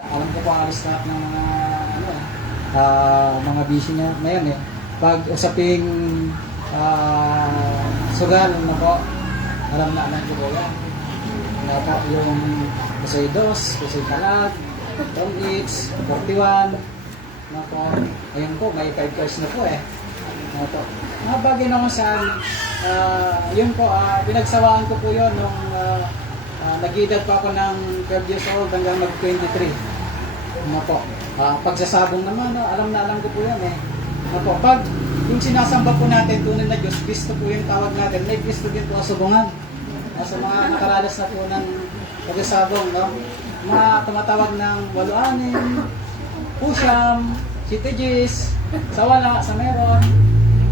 Alam ko po alis lahat ng mga mga busy niya ngayon eh. Pag usaping sugal na po, alam ko po yan. Yung Kusay Dos, Kusay Talag, Tom Eats, 41, na po, ayun po, may 5 cars na po eh. Na po. Mga bagay naman saan, yun po, pinagsawaan ko po yun nung nag-edad pa ako ng 12 years old hanggang mag-23. Ano po? Pagsasabong naman, alam ko po yan eh. Ano po? Pag yung sinasamba po natin, tunay na Diyos, Kristo po yung tawag natin, may Kristo din po subungan. Sa mga nakaranas na po ng pagsasabong, no? Mga tumatawag ng 8-6, pusyam, sitijis, sa wala, sa meron.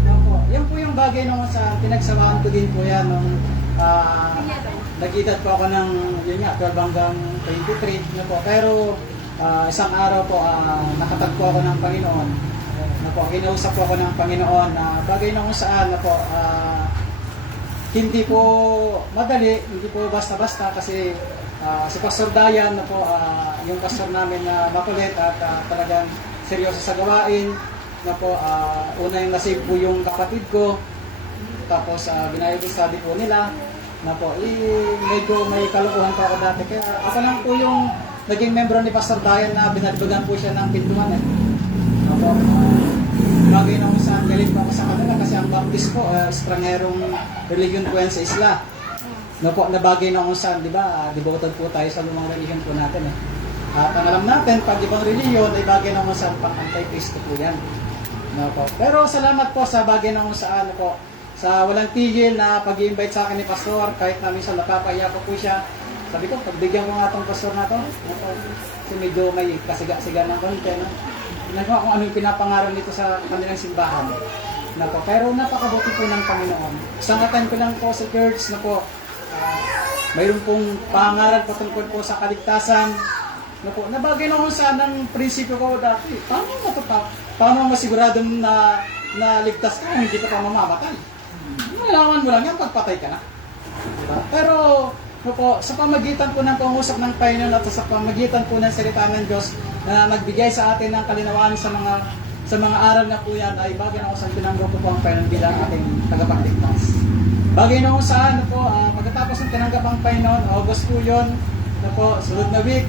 Ano po? Yan po yung bagay nung sa pinagsawaan ko din po yan nung nag-edad po ako ng, yun nga, 12 hanggang 23 na po. Pero isang araw po, nakatagpo ako ng Panginoon. Na po, kinausap po ako ng Panginoon na bagay na kung saan na po, hindi po madali, hindi po basta-basta kasi si Pastor Dayan na po, yung pastor namin na makulit at talagang seryoso sa gawain. Na po, una yung nasave po yung kapatid ko. Tapos binayad study po nila. Na po, medyo may kalukuhan pa ako dati. Kaya ako lang po yung naging membro ni Pastor Dayan na binalbagan po siya ng pintuan eh. Opo. Bagay na kung saan galing po ako sa kanila kasi ang Baptist po, estrangerong religion po yan sa isla. No po, na bagay na kung saan, di ba, devoted po tayo sa lumang religion po natin eh. At ang alam natin, pag ibang religion ay bagay na kung saan pang anti-Cristo po yan. No po. Pero salamat po sa bagay na kung saan po, sa walang tigil na pag-i-invite sa akin ni Pastor, kahit na minsan napapaya ko po siya. Sabi ko, pagbigyan ko nga itong pastor na ito. Kasi medyo may kasiga-siga ng konti. No? Ginagawa kung ano yung pinapangaral nito sa kanilang simbahan. Pero napakabuti po ng Panginoon. Isang atan ko lang po sa church na po, mayroon pong pangaral patungkol po sa kaligtasan. Na bagay na kung saan ang prinsipyo ko dati. Paano masiguradong na ligtas ka kung hindi ka pa mamamatay? Malaman mo lang yan, pagpatay ka na. Diba? Pero, sa pamagitan po ng pangusap ng Panginoon at sa pamagitan po ng salita ng Diyos na nagbigay sa atin ng kalinawaan sa mga aral na po yan, ay bagay na kung saan tinanggap ko po ang Panginoon bilang ating tagapagligtas. Bagay na kung saan, pagkatapos ng tinanggap ang Panginoon, August po yun, sunod na week,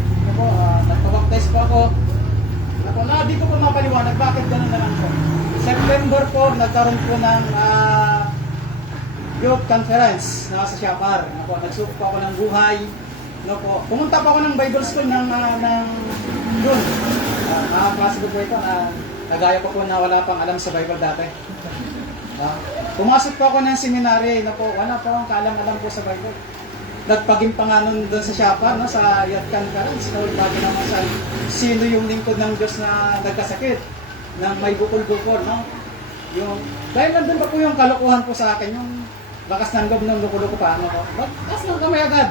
nagpabaptize po ako. Di ko po mapaliwanag, bakit gano'n na lang po. September po, nagkaroon po ng youth conference na sa Siapar. Nagsuko po ako ng buhay. Pumunta po ako ng Bible School ng doon. Klase ko po ito na kagaya ko po na wala pang alam sa Bible dati. Pumasok po ako ng seminary na po, wala po akong kaalam-alam po sa Bible. Nagpaging pa nga nun doon sa Siapar, sa youth conference. Bago naman sa sino yung lingkod ng Diyos na nagkasakit, na may bukol-bukol. Dahil nandun pa po yung kalokohan po sa akin, yung lakas ng loob ng luko-luko pa, lakas ng kamay agad,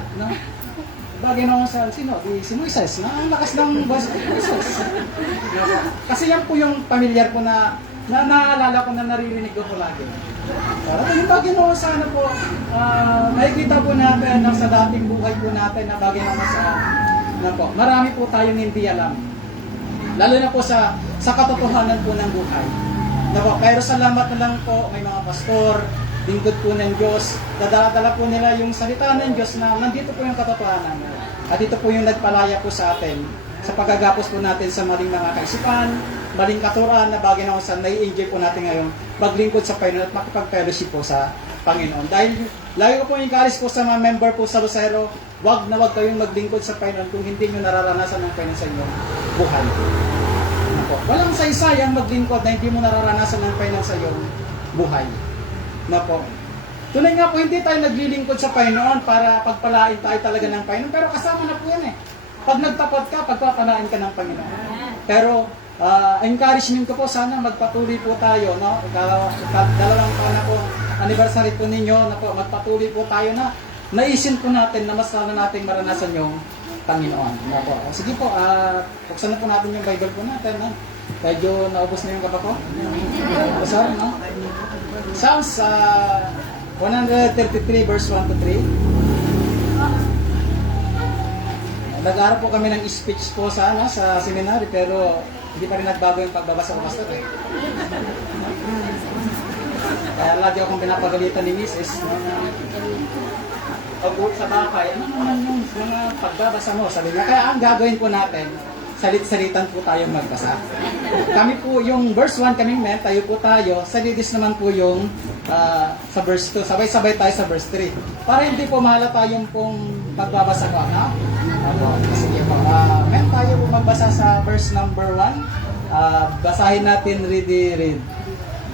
bagay na sa sino? Si Moises, ang lakas ng boss ni Moises. Kasi yan po yung familiar po na naalala ko na naririnig ko po lagi. Para yung bagay na sa po, makikita po natin sa dating buhay po natin na bagay na sa marami po tayong hindi alam. Lalo na po sa katotohanan po ng buhay. Pero salamat na lang po, may mga pastor, lingkod po ng Diyos, dadala po nila yung salita ng Diyos na nandito po yung katotohanan. At ito po yung nagpalaya po sa atin sa pagkagapos po natin sa maling mga kaisipan, maling katuran na bagay na kung saan nai-enjoy po natin ngayon maglingkod sa Panginoon at makipag-fellowship po sa Panginoon. Dahil lagi ko po encourage po sa mga member po sa Lucero, wag na wag kayong maglingkod sa Panginoon kung hindi nyo nararanasan ng Panginoon sa inyong buhay. Walang saysayang maglingkod na hindi mo nararanasan ng Panginoon sa iyong buhay. Tunay nga po, hindi tayo naglilingkod sa Panginoon para pagpalain tayo talaga ng Panginoon, pero kasama na po yan eh. Pag nagtapat ka, pagpapalain ka ng Panginoon. Pero, encouragement ko po, sana magpatuloy po tayo, dalawang taon na po, anniversary po ninyo, magpatuloy po tayo na naisin po natin na mas sana nating maranasan yung Panginoon. Sige po, buksan na po natin yung Bible po natin. Medyo naubos na yung kaba ko. Sorry, Psalms 133 verse 1 to 3. Nag-aaral po kami ng speech po sa, sa seminary, pero hindi pa rin nagbago yung pagbabasa ko, Pastor. Kaya lagi akong pinapagalitan ni Mrs. Pag-uot sa bakay, ano naman yung mga pagbabasa mo? Sabi niya, kaya ang gagawin po natin, salit-salitan po tayong magbasa. Kami po, yung verse 1 kaming men, tayo po tayo, salidis naman po yung sa verse 2. Sabay-sabay tayo sa verse 3. Para hindi po mahalata yung pong pagbabasa ko, no? Sige po. Men, tayo po magbasa sa verse number 1. Basahin natin, read.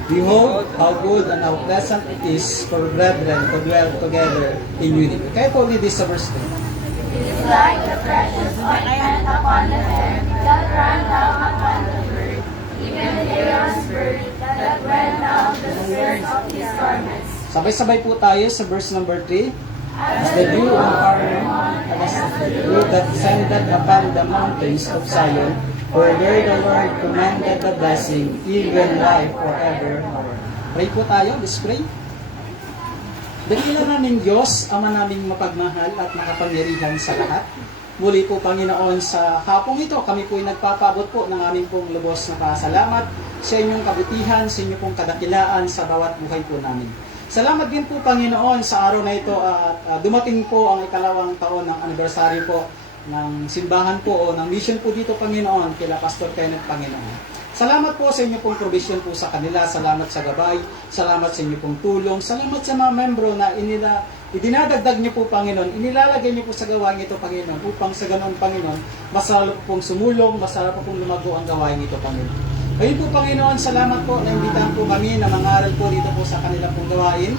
Behold, how good and how pleasant it is for brethren to dwell together in unity. Kaya po read this sa verse 2. Is like the precious ointment upon the head that ran down upon the bird, even Aaron's bird that went down the skirts of his garments. Sabay-sabay po tayo sa verse number 3. As the dew on Carmel, and as the dew that descended upon the mountains of Zion, where the Lord commanded the blessing, even life forever. Pray po tayo, let's pray. Dakilan namin Diyos, Ama naming mapagmahal at makapangyarihan sa lahat. Muli po, Panginoon, sa hapong ito, kami po ay nagpapabot po ng aming pong lubos na pasalamat sa inyong kabutihan, sa inyong pong kadakilaan sa bawat buhay po namin. Salamat din po, Panginoon, sa araw na ito at dumating po ang ikalawang taon ng anniversary po ng simbahan po o ng mission po dito, Panginoon, kila Pastor Kenneth, Panginoon. Salamat po sa inyo pong provision po sa kanila, salamat sa gabay, salamat sa inyo pong tulong, salamat sa mga membro na idinadagdag niyo po, Panginoon, inilalagay niyo po sa gawain ito, Panginoon, upang sa ganoon, Panginoon, masalo pong sumulong, masalo pong lumago ang gawain ito, Panginoon. Ngayon po, Panginoon, salamat po na imbitahan po kami na mangaral po dito po sa kanila pong gawain.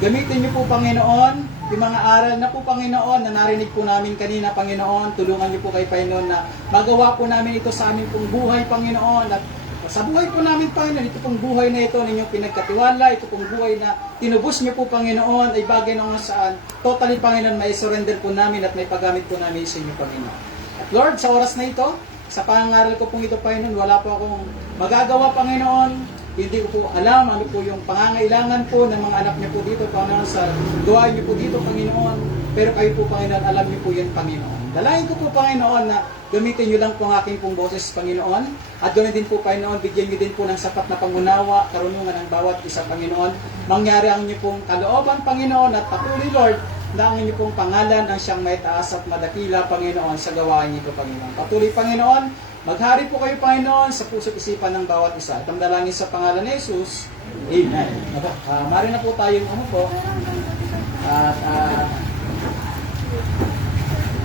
Gamitin niyo po, Panginoon, yung mga aral na po, Panginoon, na narinig po namin kanina, Panginoon, tulungan niyo po kay Panginoon na magawa po namin ito sa aming pong buhay, Panginoon, at sa buhay po namin, Panginoon, ito pong buhay na ito ninyong pinagkatiwala, ito pong buhay na tinubos niyo po, Panginoon, ay bagay na kung saan totally, Panginoon, may surrender po namin at may paggamit po namin sa inyo, Panginoon. At Lord, sa oras na ito, sa pangangaral ko pong ito, Panginoon, wala po akong magagawa, Panginoon. Hindi ko po alam ano po yung pangangailangan po ng mga anak niyo po dito, Panginoon, sa gawain niyo po dito, Panginoon. Pero kayo po, Panginoon, alam niyo po yan, Panginoon. Dalahin ko po, Panginoon, na gamitin niyo lang po ang aking pong boses, Panginoon. At ganoon din po, Panginoon, bigyan niyo din po ng sapat na pangunawa, karunungan ng bawat isa, Panginoon. Mangyari ang niyo pong kalooban, Panginoon, at patuloy, Lord, na ang inyo pong pangalan ang siyang may taas at madakila, Panginoon, sa gawain niyo, Panginoon. Patuloy, Panginoon, maghari po kayo, Panginoon, sa puso't isipan ng bawat isa. At ang dalangin sa pangalan ni Jesus. Amen. Mari na po tayong umupo. At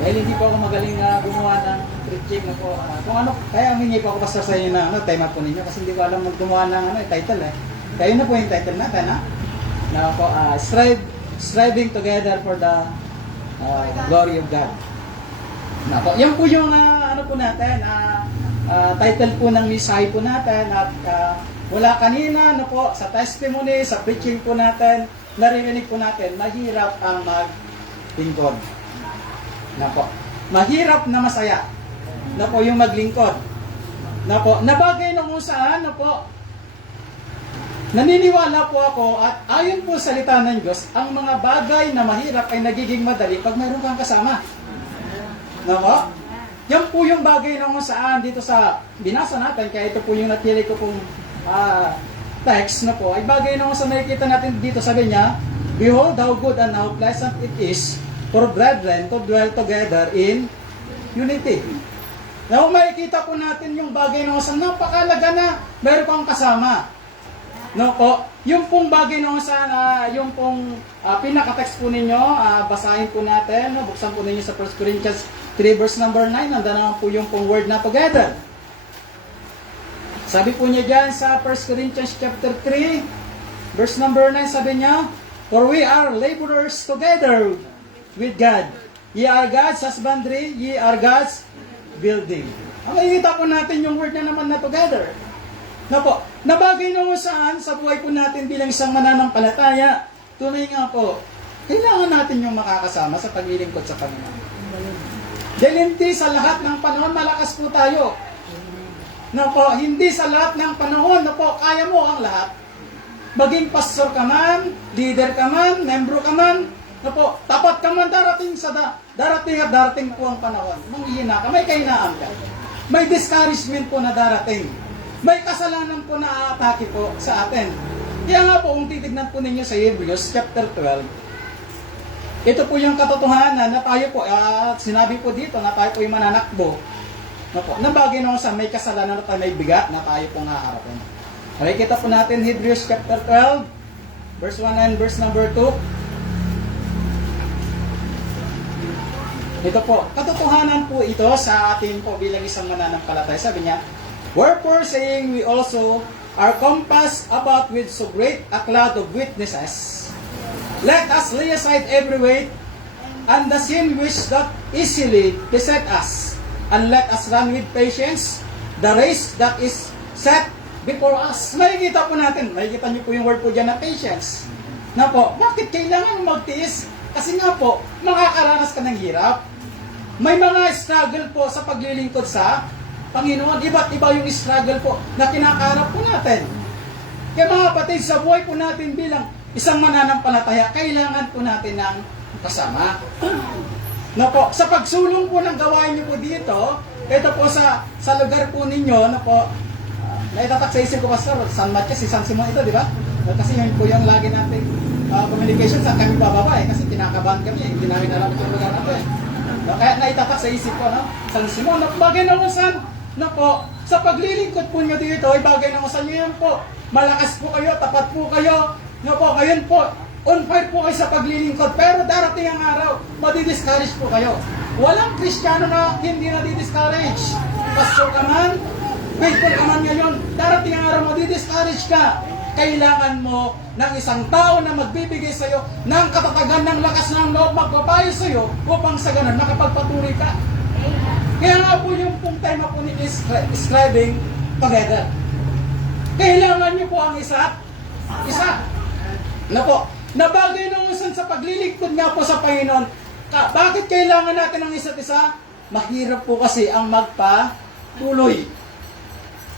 dahil hindi po ako magaling gumawa ng preaching na po. Kung ano, kaya humingi po ako basta sa inyo na time po ninyo kasi hindi ko alam gumawa ng title eh. Kaya na po yung title natin, na po, striving together for the glory of God. Na po, yan po yung ano po natin, title po ng mensahe po natin at mula kanina po sa testimony, sa preaching po natin, naririnig po natin, mahirap ang maglingkod. Na po, mahirap na masaya. Na po yung maglingkod. Na po, nabagay na kung saan, na po, naniniwala po ako at ayon po sa salita ng Diyos, ang mga bagay na mahirap ay nagiging madali pag mayroon kang kasama. Na po? Yan po yung bagay na kung saan dito sa binasa natin, kaya ito po yung natili ko pong text na po, ay bagay na kung saan nakikita natin dito, sabi niya, behold how good and how pleasant it is for brethren to dwell together in unity. Na kung makikita po natin yung bagay na kung saan napakalaga na meron kang kasama. No po, yung pong bagay na kung saan, yung pong pinaka-text po ninyo, basahin po natin, buksan po ninyo sa 1 Corinthians 3 verse number 9, nandun naman po yung pong word na together. Sabi po niya dyan sa 1 Corinthians chapter 3, verse number 9, sabi niya, for we are laborers together with God. Ye are God's husbandry, ye are God's building. Ang nakikita po natin yung word na naman na together. Na po, nabagay na kung saan sa buhay po natin bilang isang mananampalataya, tunay nga po, kailangan natin yung makakasama sa paglilingkod sa Panginoon. Dahil hindi sa lahat ng panahon malakas po tayo. Na po, hindi sa lahat ng panahon na po, kaya mo ang lahat. Maging pastor ka man, leader ka man, membro ka man, Na po, tapat ka man darating sa darating at darating po ang panahon. Manghihina ka, may kahinaan ka. May discouragement po na darating. May kasalanan po na aatake po sa atin. Kaya nga po, kung titignan po ninyo sa Hebrews chapter 12, ito po yung katotohanan na tayo po, sinabi po dito na tayo po yung mananakbo. Na bagay nung sa may kasalanan na tayo, may bigat na tayo pong haharapin. Okay, kita po natin Hebrews chapter 12, verse 1 and verse number 2. Ito po, katotohanan po ito sa atin po bilang isang mananampalataya. Sabi niya, wherefore saying we also are compassed about with so great a cloud of witnesses, let us lay aside every weight and the sin which doth easily beset us, and let us run with patience the race that is set before us. Makikita po natin, makikita niyo po yung word po dyan na patience. Na po, bakit kailangan magtiis? Kasi nga po, makakaranas ka ng hirap. May mga struggle po sa paglilingkod sa Panginoon. Iba't iba yung struggle po na kinakaharap po natin. Kaya mga kapatid, sa buhay po natin bilang isang mananampalataya, kailangan po natin ng kasama. Na po, sa pagsulong po ng gawain niyo po dito, ito po sa lugar po ninyo, na po, naitatak sa isip ko, Pastor, San Matias, si San Simon ito, di ba? Kasi yun po yung lagi natin communication, saan kami bababa eh, kasi kinakabahan kami, hindi namin alam itong lugar natin. Kaya naitatak sa isip ko, no? San Simon, bagay na kung saan, na po, sa paglilingkod po nyo dito, ay bagay na kung saan nyo yan po, malakas po kayo, tapat po kayo, no po, ngayon po, on fire po kayo sa paglilingkod, pero darating ang araw, madi-discourage po kayo. Walang Kristiyano na hindi na-discourage. Pastor ka man, faithful ka man ngayon, darating ang araw, madi-discourage ka. Kailangan mo ng isang tao na magbibigay sa iyo ng katatagan ng lakas ng loob, magpapayo sa iyo upang sa ganun makapagpatuloy ka. Kaya nga po yung pong tema po ni striving together. Kailangan niyo po ang isa. Na po, na bagay nung isan sa paglilingkod nga po sa Panginoon. Bakit kailangan natin ng isa't isa? Mahirap po kasi ang magpatuloy.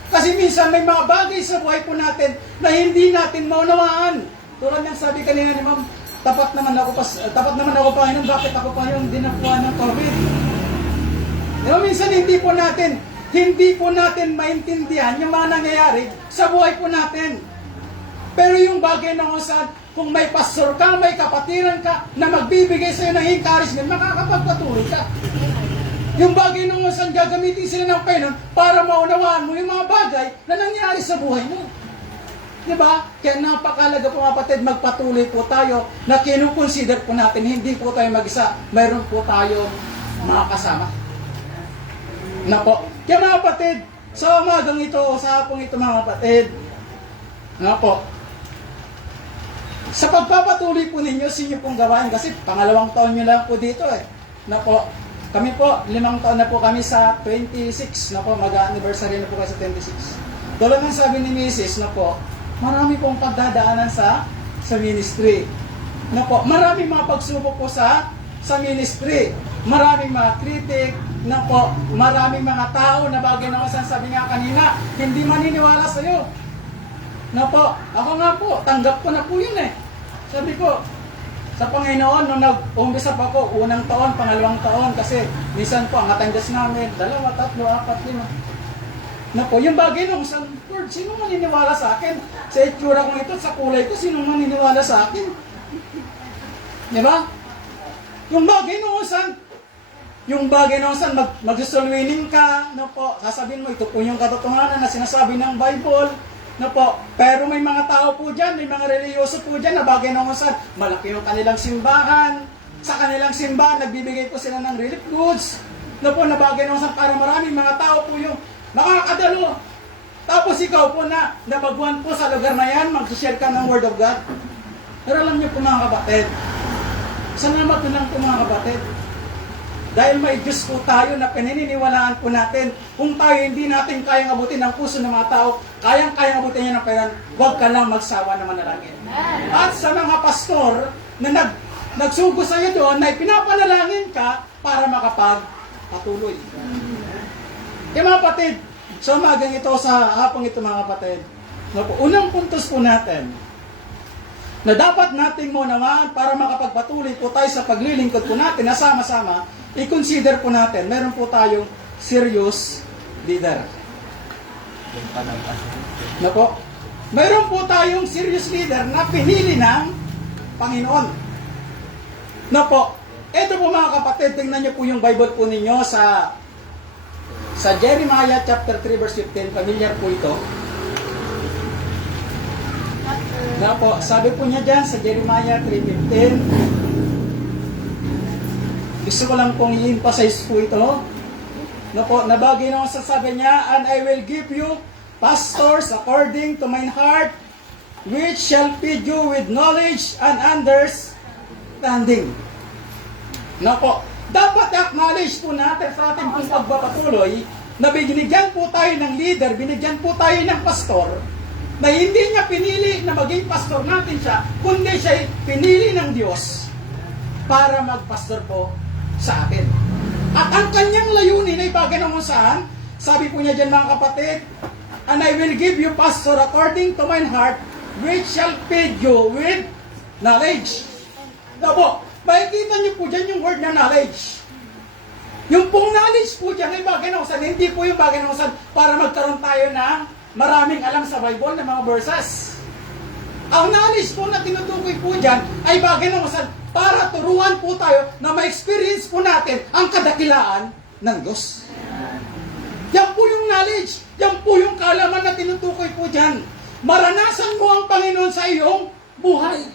Kasi minsan may mga bagay sa buhay po natin na hindi natin maunawaan. Tulad ng sabi kanina ni Ma'am, tapat naman ako Panginoon, bakit ako pa yung dinapuan ng COVID? Minsan hindi po natin maintindihan yung mga nangyayari sa buhay po natin. Pero yung bagay na kung saan, kung may pastor ka, may kapatiran ka, na magbibigay sa iyo ng encouragement, makakapagpatuloy ka. Yung bagay nung saan gagamitin sila ng Panginoon para maunawaan mo yung mga bagay na nangyari sa buhay mo. Diba? Kaya napakalaga po mga kapatid, magpatuloy po tayo na kinukonsider po natin, hindi po tayo mag-isa, mayroon po tayo mga kasama. Na po. Kaya mga kapatid, sa umagang ito o sa hapong ito mga kapatid, na po, sa pagpapatuloy po ninyo, sinyo pong gawain, kasi pangalawang taon nyo lang po dito eh. Na po, kami po, 5 taon na po kami sa 26, na po, mag-anniversary na po kayo sa 26. Tulad ng sabi ni Mrs. na po, marami pong pagdadaanan sa ministry. Na po, maraming mga pagsubok po sa ministry. Maraming mga kritik, na po, maraming mga tao na bagay na kasan sabi nga kanina, hindi maniniwala sa iyo. Na po, ako nga po, tanggap ko na po yun eh. Sabi ko, sa Panginoon, nung nag-umpisa pa ako, unang taon, pangalawang taon, kasi minsan po, ang attendance namin, 2, 3, 4, 5. Na po, yung bagay nung isang Lord, sino maniniwala sa akin? Sa itsura kong ito, sa kulay ko, sino maniniwala sa akin? Di ba? Yung bagay nung isang, mag-solwining ka, na po, sasabihin mo, ito po yung katotohanan na sinasabi ng Bible, na po, pero may mga tao po dyan, may mga reliyoso po dyan na bagay na kung saan malaki yung kanilang simbahan. Sa kanilang simbahan, nagbibigay po sila ng relief goods. Na po, na bagay na kung saan para maraming mga tao po yung nakakadalo. Tapos ikaw po na nabaguan po sa lugar na yan, mag-share ka ng Word of God. Pero alam niyo po mga kapatid, salamat po lang po mga kapatid. Dahil may Diyos po tayo na pinaniniwalaan po natin, kung tayo hindi natin kayang abutin ang puso ng mga tao, kayang abutin niya ng Panginoon, huwag ka lang magsawa na manalangin. At sa mga pastor na nagsugo sa iyo doon, na ipinapanalangin ka para makapagpatuloy. Kaya mga kapatid, sa umagang ito, sa hapong ito mga kapatid, unang puntos po natin, na dapat nating maunawan para makapagpatuloy po tayo sa paglilingkod po natin na sama-sama, i-consider po natin, meron po tayong serious leader. Na po? Meron po tayong serious leader na pinili ng Panginoon. Na po? Ito po mga kapatid, tingnan niyo po yung Bible po ninyo sa Jeremiah chapter 3 verse 15, familiar po ito. Na po, sabi po niya dyan sa Jeremiah 3:15, gusto ko lang pong i-emphasize po ito. Na po, nabagay nung sasabi niya, and I will give you pastors according to mine heart, which shall feed you with knowledge and understanding. Na po, dapat acknowledge po natin sa ating pong pagpapatuloy na binigyan po tayo ng leader, binigyan po tayo ng pastor, na hindi niya pinili na maging pastor natin siya, kundi siya pinili ng Diyos para magpastor po sa atin. At ang kanyang layunin ay bagay na kung saan, sabi po niya dyan mga kapatid, and I will give you pastor according to mine heart, which shall feed you with knowledge. Na po, makikita niyo po dyan yung word na knowledge. Yung pong knowledge po dyan ay bagay na kung saan, hindi po yung bagay na kung saan para magkaroon tayo ng maraming alam sa Bible na mga verses. Ang knowledge po na tinutukoy po dyan ay bagay na kung saan para turuan po tayo na ma-experience po natin ang kadakilaan ng Diyos. Yan po yung knowledge. Yan po yung kaalaman na tinutukoy po dyan. Maranasan mo ang Panginoon sa iyong buhay.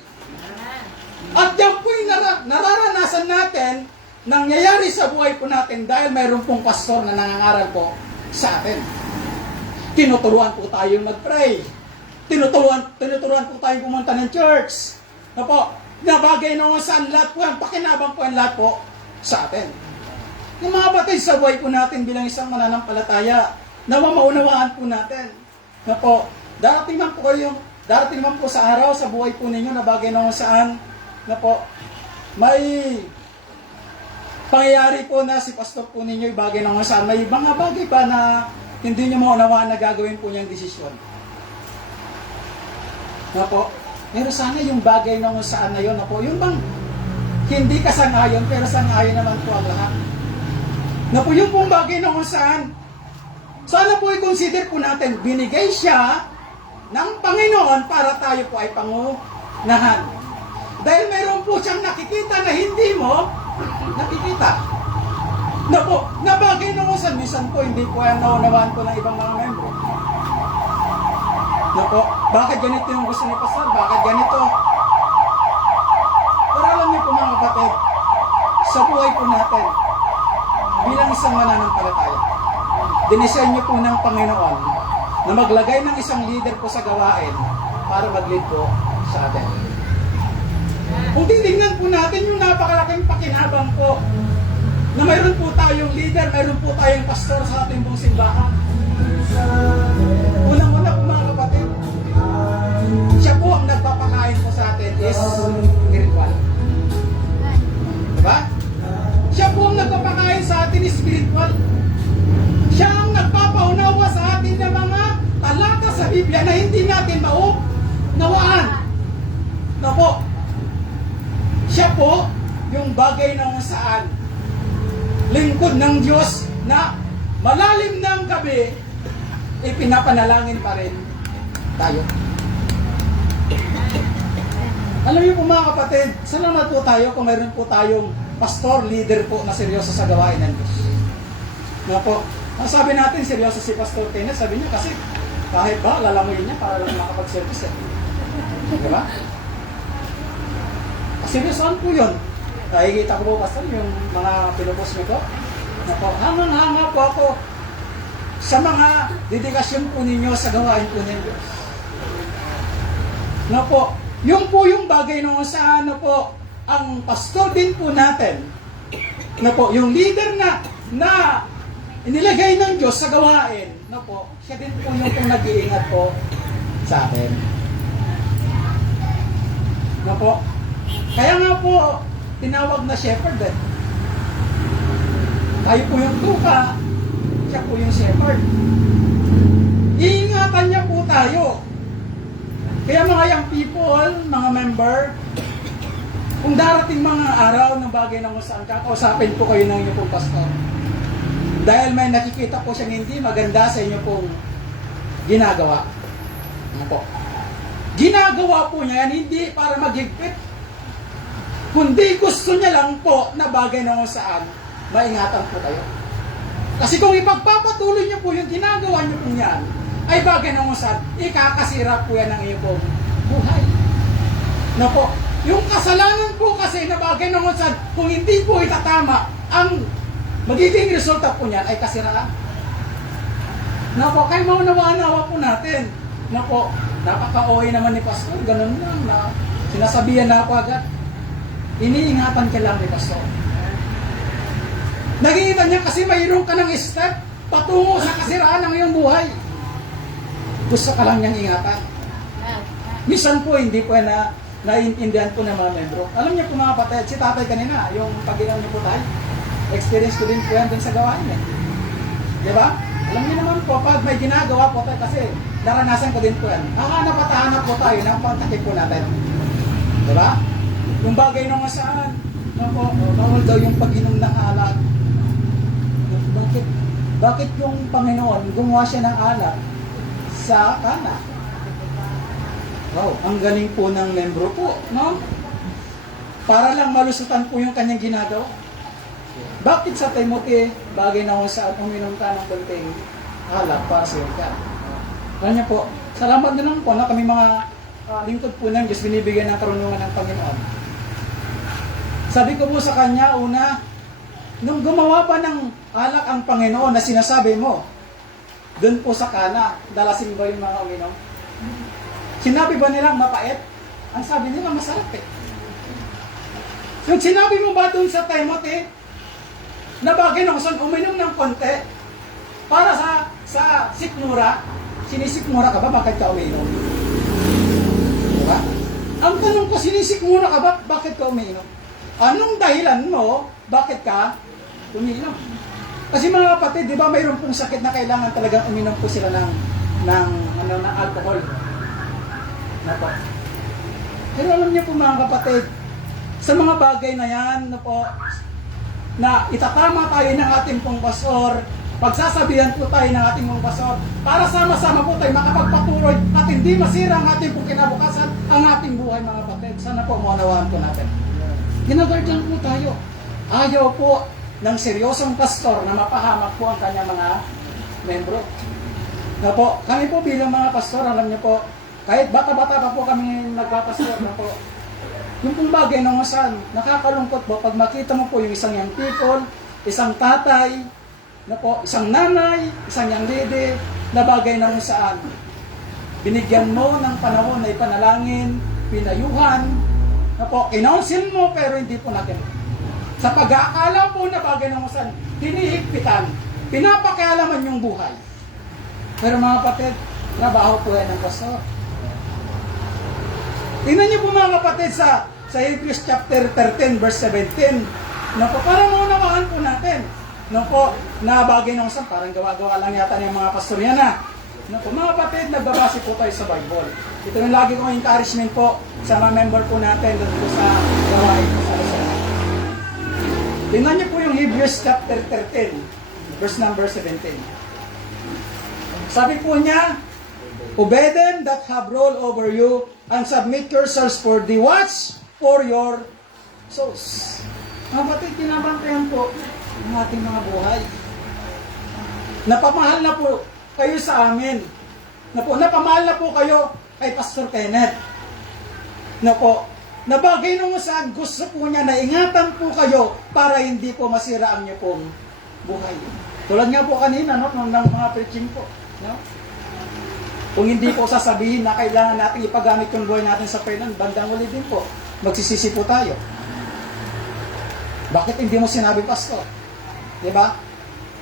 At yan po yung nararanasan natin, nangyayari sa buhay po natin dahil mayroon pong pastor na nangangaral po sa atin. Tinuturuan po tayong mag-pray. Tinuturuan po tayong pumunta ng church. Na po, na bagay na saan lahat po yan, pakinabang po yan lahat po sa atin. Yung mga batid sa buhay po natin bilang isang mananampalataya, na maunawaan po natin. Na po, darating man po sa araw, sa buhay po ninyo, na bagay na saan, na po, may pangyayari po na si pastor po ninyo, bagay na saan, may mga bagay pa na hindi nyo maunawaan na gagawin po niyang desisyon. Na po, pero sana yung bagay na kung saan na yun, na po, yung bang hindi ka sangayon, pero sangayon naman po ang lahat. Na po yung pong bagay na kung saan, sana po i-consider po natin, binigay siya ng Panginoon para tayo po ay pangunahan. Dahil mayroon po siyang nakikita na hindi mo nakikita. Na po, nabagay na kung minsan po, hindi po ang naunawaan po ng ibang mga membro. Na po, bakit ganito yung gusto ni Pastor? Bakit ganito? Pero alam niyo po mga kapatid, sa buhay po natin, bilang isang mananampalataya, dinisenyo po ng Panginoon na maglagay ng isang leader po sa gawain para mag-lead po sa atin. Kung titignan po natin yung napakalaking pakinabang po na mayroon po tayong leader, mayroon po tayong pastor sa ating buong simbahan. Unang-una po mga kapatid, siya po ang nagpapakain po sa atin is spiritual. Diba? Siya po ang nagpapakain sa atin is spiritual. Siya ang nagpapaunawa sa atin ng mga talata sa Biblia na hindi natin maunawaan. Na po, siya po yung bagay na kung saan lingkod ng Diyos na malalim ng gabi, ipinapanalangin pa rin tayo. Alam niyo po mga kapatid, salamat po tayo kung mayroon po tayong pastor, leader po na seryoso sa gawain ng Diyos. Nga po, ang sabi natin, seryoso si Pastor Kenneth, sabi niya kasi kahit ba, lalamuin niya para lang makapag-service eh. Diba? Seryosoan po yun. Nakikita ko po, Pastor, yung mga pinupost nito. Hangang-hanga po ako sa mga dedikasyon po ninyo sa gawain po ng Diyos. Na po, yung po yung bagay nung saan po, ang pastor din po natin, na po, yung leader na inilagay ng Diyos sa gawain, na po, siya din po yung nag-iingat po sa atin. Na po, kaya nga po, tinawag na shepherd eh. Tayo po yung tuka, siya po yung shepherd. Iingatan niya po tayo. Kaya mga young people, mga member, kung darating mga araw ng bagay na kung saan kakausapin po kayo ng inyong pong pastor. Dahil may nakikita po siyang hindi maganda sa inyo pong ginagawa. Ano po? Ginagawa po niya yan hindi para maghigpit, kundi gusto niya lang po na bagay na kung saan maingatan po kayo. Kasi kung ipagpapatuloy niyo po yung ginagawa niyo po yan, ay bagay na kung saan ikakasira po yan ng iyong pong buhay. Na po, yung kasalanan po kasi na bagay na kung saan, kung hindi po itatama, ang magiging resulta po niyan ay kasiraan. Na po, kaya maunawa-nawa po natin. Na po, napaka-OA naman ni Pastor, ganun lang na sinasabihan na ako agad. Iniingatan ka lang ni Pastor. Nakikita niya kasi mayroon ka ng step patungo sa kasiraan ng iyong buhay. Gusto ka lang niyang ingatan. Minsan po, hindi po na naiintindihan po ng mga membro. Alam niyo po mga kapatid, si tatay kanina, yung pag-inaw niyo po tayo, experience ko din po yan din sa gawain eh. Di ba? Alam niyo naman po, pag may ginagawa po tayo, kasi naranasan ko din po yan, hahanap at hahanap po tayo ng pagtakip po natin. Di ba? Yung bagay nung saan, bawal daw yung pag-inom ng alak. Bakit yung Panginoon gumawa siya ng alak sa kana? Wow, ang galing po ng membro po, no? Para lang malusutan po yung kanyang ginagawa. Bakit sa Timothy, bagay na kung saan uminom ka ng konting alak para sa ka? Alam niyo po, salamat na lang po na kami mga lingkod po ng Diyos, binibigyan ng karunungan ng Panginoon. Sabi ko po sa kanya, una, nung gumawa pa ng alak ang Panginoon na sinasabi mo, doon po sa kana, dalasing ba yung mga uminom? Sinabi ba nilang mapait? Ang sabi nila masarap eh. So, sinabi mo ba doon sa Timothy, na bagay na kung uminom ng konti, para sa sikmura, sinisikmura ka ba? Bakit ka uminom? Diba? Ang tanong ko, sinisikmura ka ba? Bakit ka uminom? Anong dahilan mo? Bakit ka uminom? Kasi mga kapatid, di ba mayroon pong sakit na kailangan talagang uminom po sila ng alcohol. Nako. Pero alam niyo po mga kapatid, sa mga bagay na yan, na itatama tayo ng ating pong pastor, pagsasabihan po tayo ng ating pong pastor, para sama-sama po tayo makapagpatuloy at hindi masira ang ating pong kinabukasan, ang ating buhay mga kapatid. Sana po maunawaan po natin. Ginagard lang po tayo. Ayaw po ng seryosong pastor na mapahamak po ang kanyang mga membro. Na po, kami po bilang mga pastor, alam niyo po, kahit bata-bata pa po kami nagpapastor na po, yung pong bagay na saan, nakakalungkot po pag makita mo po yung isang young people, isang tatay, na po, isang nanay, isang young lady, na bagay na saan, binigyan mo ng panahon na ipanalangin, pinayuhan, na po, kinounsel mo pero hindi po natin. Sa pag-aakala po na bagay na saan, hinihigpitan, pinapakialaman yung buhay. Pero mga kapatid, trabaho po yan ng pastor. Tingnan niyo po mga kapatid sa Hebrews chapter 13 verse 17. No po, para maunawaan po natin. No po, na bagay ng isang parang gawa-gawa lang yata ng mga pastor yan ha. No po, mga kapatid, nagbabase po tayo sa Bible. Ito yung lagi kong encouragement po sa mga member po natin doon po sa gawain po sa Luzon. Tingnan niyo po yung Hebrews chapter 13 verse number 17. Sabi po niya, obey them that have rule over you, and submit yourselves for the watch for your souls. Mga kapatid, kinabantayan po ng ating mga buhay. Napamahal na po kayo sa amin. Napamahal na po kayo kay Pastor Kenneth. Na bagay nung saan gusto po niya na ingatan po kayo para hindi po masira ang niyo pong buhay. Tulad nga po kanina, nung mga preaching po. No? Kung hindi po sasabihin na kailangan natin ipagamit yung buhay natin sa painan, bandang uli din po, magsisisi po tayo. Bakit hindi mo sinabi, Pastor? Diba?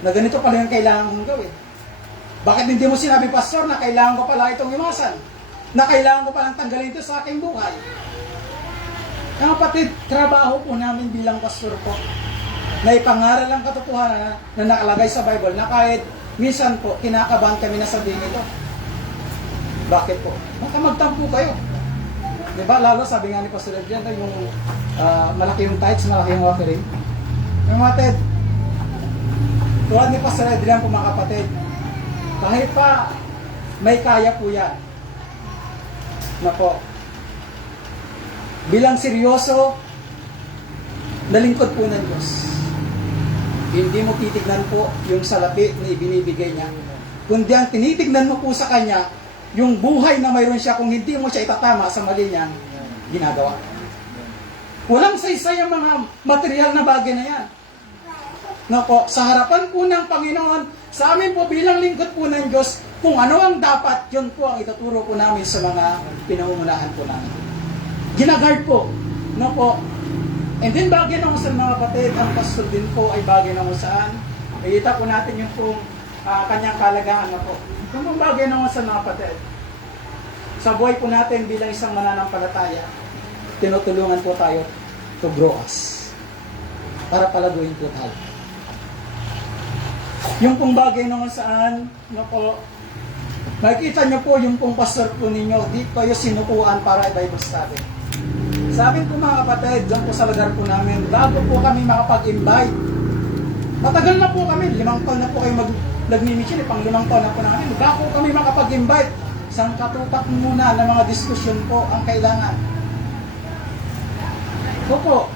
Na ganito pala yung kailangan kong gawin. Bakit hindi mo sinabi, Pastor, na kailangan ko pala itong iwasan? Na kailangan ko palang tanggalin ito sa aking buhay? Mga kapatid, trabaho po namin bilang pastor po, na ipangaral ang katotohanan na nakalagay sa Bible, na kahit minsan po, kinakabahan kami na sabihin ito. Bakit po? Baka magtampo kayo. Diba? Lalo sabi nga ni Pastor Adrian, yung malaki yung tithes, malaki yung offering. Yung mga kapatid, tulad ni Pastor Adrian po mga kapatid, kahit pa may kaya po yan. Na po, bilang seryoso, nalingkod po ng Diyos. Hindi mo titignan po yung salapi na ibinibigay niya. Kundi ang tinitignan mo po sa Kanya, yung buhay na mayroon siya, kung hindi mo siya itatama sa mali niyang ginagawa. Walang saysay ang mga material na bagay na yan. No po, sa harapan po ng Panginoon, sa amin po bilang lingkod po ng Diyos, kung ano ang dapat, yun po ang ituturo po namin sa mga pinangungunahan po namin. Ginagard po. No po. And then bagay na sa mga kapatid, ang pastor din po ay bagay na saan. Nakita po natin yung pong kanyang kalagahan na po. Kung ang bagay na sa mga kapatid, sa buhay po natin bilang isang mananampalataya, tinutulungan po tayo to grow us. Para palaguin po tayo. Yung pong bagay naman saan, no po, makikita niyo po yung pong pastor po ninyo, di kayo sinukuan para i-Bible study. Sa amin po mga kapatid, dyan po sa lugar po namin, bago po kami makapag-invite, matagal na po kami, 5 taon na po kayo nagmi-mission, pang 5 taon na po namin, bago kami makapag-invite, isang katupak muna ng mga diskusyon po ang kailangan. Opo,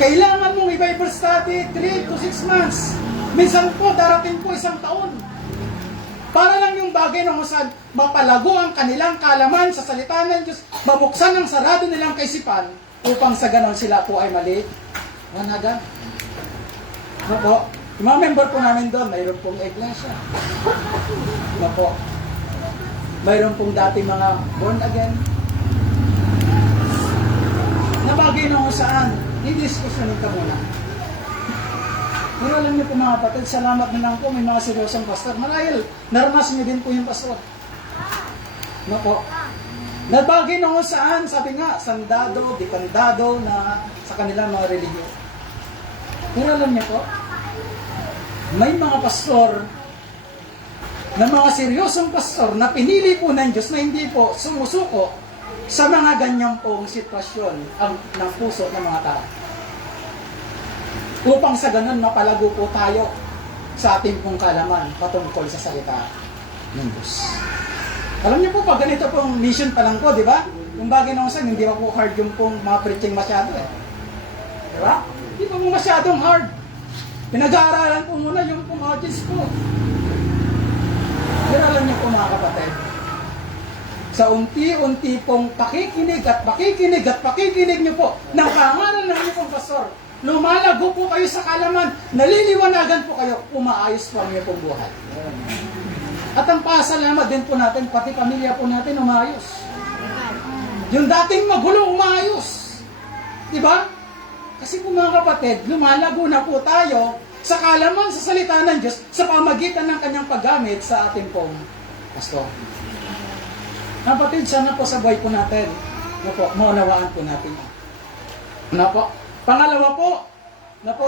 kailangan mong i-Bible study 3 to 6 months. Minsan po, darating po 1 taon. Para lang yung bagay na saan mapalago ang kanilang kalaman sa salita ng Diyos, mabuksan ang sarado nilang kaisipan, upang sa ganon sila po ay mali. Managa. No po. Yung mga member po namin doon, mayroon pong iglesia. No po. Mayroon pong dati mga born again. Na bagay na saan, i-discussionin ka muna. Pero alam niyo po mga kapatid, salamat na lang po may mga seryosong pastor. Marahil, naranasan niyo din po yung pastor. No po. Nabagay na kung saan, sabi nga, sandado, dikandado na sa kanilang mga religion. Pero alam niyo po, may mga pastor, na mga seryosong pastor na pinili po ng Diyos na hindi po sumusuko sa mga ganyang pong sitwasyon ng puso ng mga tao. Upang sa ganun mapalago po tayo sa ating pong kalaman patungkol sa salita ng Diyos. Alam niyo po, pag ganito pong mission pa lang po, di ba? Yung bagay na saan, hindi pa po hard yung pong mga preaching masyado eh. Di ba? Hindi pa po masyadong hard. Pinag-aaralan po muna yung pong audience po. Pero alam niyo po mga kapatid, sa unti-unti pong pakikinig at pakikinig niyo po ng pangalan ng inyong pong pastor, lumalago po kayo sa kalaman, naliliwanagan po kayo, umaayos po ang inyong pong buhay. At ang pasalamat din po natin, pati pamilya po natin umaayos. Yung dating magulo, umaayos. Diba? Kasi po mga kapatid, lumalago na po tayo sa kalaman sa salita ng Diyos sa pamagitan ng kanyang paggamit sa ating pong pastor. Kapatid, sana po sa buhay po natin, maunawaan po natin. Pangalawa po,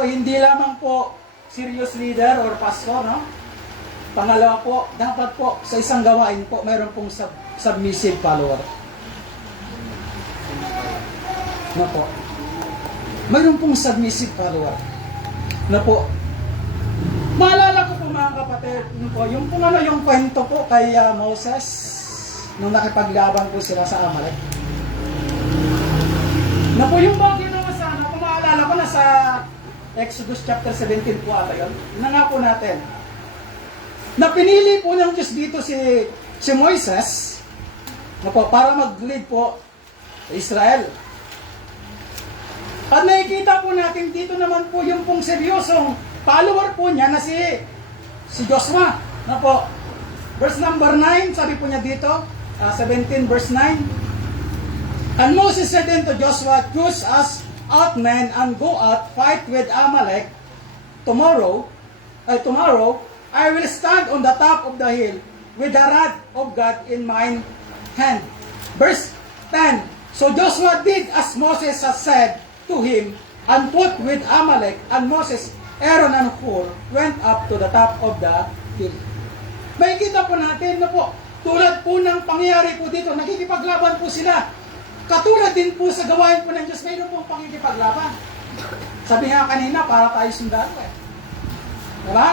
hindi lamang po serious leader or pastor, no? Pangalawa po, dapat po sa isang gawain po, mayroon pong submissive follower. Mayroon pong submissive follower. Maalala ko po mga kapatid, yung kwento po kay Moses, nung nakipaglaban po sila sa Amalek. Yung bagay naman sana, kung maalala ko na sa Exodus chapter 17 po ata yun, nga po natin, na pinili po ng Diyos dito si Moises, para mag-lead po sa Israel. At nakikita po natin dito naman po yung pong seryosong follower po niya na si Joshua. Verse number 9, sabi po niya dito, 17 verse 9. And Moses said unto Joshua, choose us out men and go out, fight with Amalek. Tomorrow I will stand on the top of the hill with the rod of God in mine hand. Verse 10. So Joshua did as Moses has said to him, and fought with Amalek, and Moses, Aaron, and Hur went up to the top of the hill. Makikita po natin tulad po ng pangyayari po dito, nakikipaglaban po sila. Katulad din po sa gawain po ng Diyos, mayroon pong pakikipaglaban. Sabi nga kanina, para tayo sundalo eh. Diba?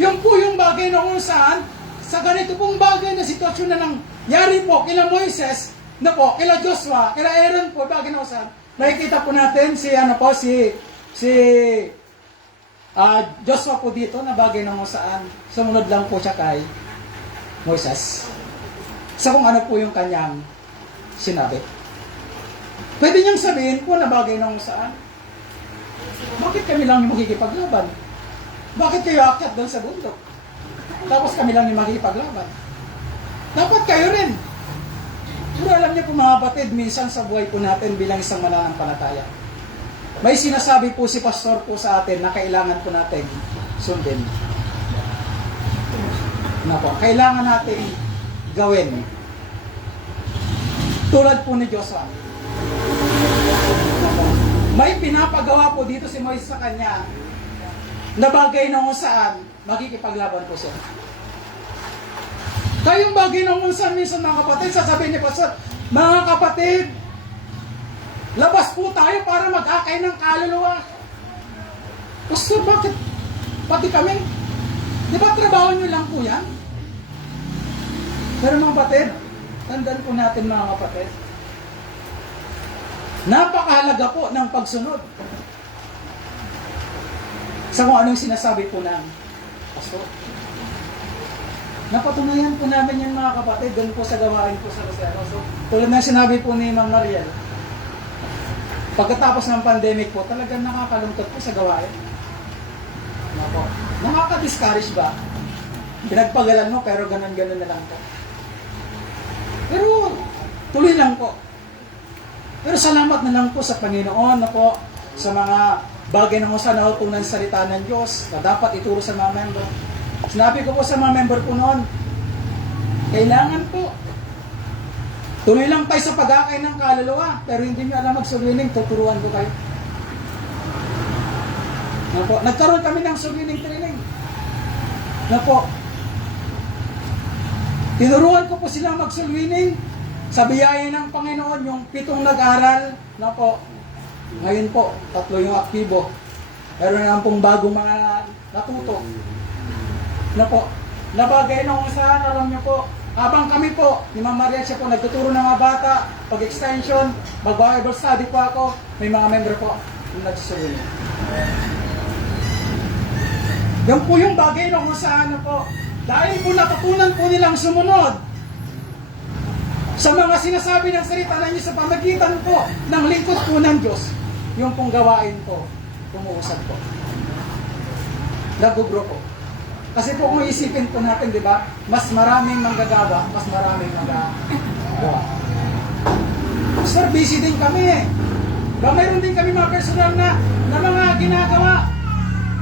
Yung po yung bagay na kung saan, sa ganito pong bagay na sitwasyon na nangyari po kila Moises, na po, kila Joshua, kila Aaron po, bagay na kung saan, nakikita po natin si Joshua po dito na bagay na kung saan sumunod lang po siya kay Moises sa kung ano po yung kanyang sinabi. Pwede niyang sabihin po na bagay na kung saan, bakit kami lang yung makikipaglaban? Bakit kayo akyat doon sa bundok? Tapos kami lang yung makikipaglaban. Dapat kayo rin. Pero alam niyo po mga batid, minsan sa buhay po natin bilang isang mananampalataya, may sinasabi po si pastor po sa atin na kailangan po natin sundin. Na po, kailangan natin gawin. Tulad po ni Joshua. May pinapagawa po dito si Moises sa kanya na bagay na kung saan makikipaglaban po siya. Kayong bagay na kung saan minsan mga kapatid, sasabihin ni Pastor, mga kapatid, labas po tayo para mag-akay ng kaluluwa. Pastor, bakit? Pati kami? Di ba trabaho nyo lang po yan? Pero mga kapatid, tandaan po natin mga kapatid, napakahalaga po ng pagsunod sa kung anong sinasabi po ng pastor. Napatunayan po namin yan mga kapatid doon po sa gawain po sa Rosero. So, tulad na sinabi po ni Ma'am Mariel, pagkatapos ng pandemic po, talagang nakakalungkot po sa gawain. Nakaka-discourage ba? Pinagpagalan mo pero ganun-ganun na lang po. Pero tuloy lang po. Pero salamat na lang po sa Panginoon na po sa mga bagay na kung saan nautunan sa salita ng Diyos na dapat ituro sa mga member. Sinabi ko po sa mga member po noon, kailangan po tuloy lang tayo sa pag-akay ng kaluluwa, pero hindi nyo alam mag-swimming, tuturuan ko kayo. Nagkaroon kami ng swimming training. Tinuruan ko po sila mag-swimming sa biyaya ng Panginoon, yung 7 nag-aral. Ngayon po, 3 yung aktibo. Meron na pong bagong mga natuto. Nabagay na kung saan, alam nyo po, habang kami po, ni Ma'am Maria siya po, nagtuturo ng mga bata, pag-extension, mag-Bible study po ako, may mga member po, yung nagsusunod. Yan po yung bagay na kung saan po, dahil po natutunan po nilang sumunod sa mga sinasabi ng salita ng Diyos sa pamagitan po ng lingkod po ng Diyos, yung pong gawain po, umuusad po. Nagugro po. Kasi po kung isipin po natin, di ba, mas maraming manggagawa, mas maraming magagawa. Sir, busy din kami eh. Mayroon din kami mga personal na mga ginagawa.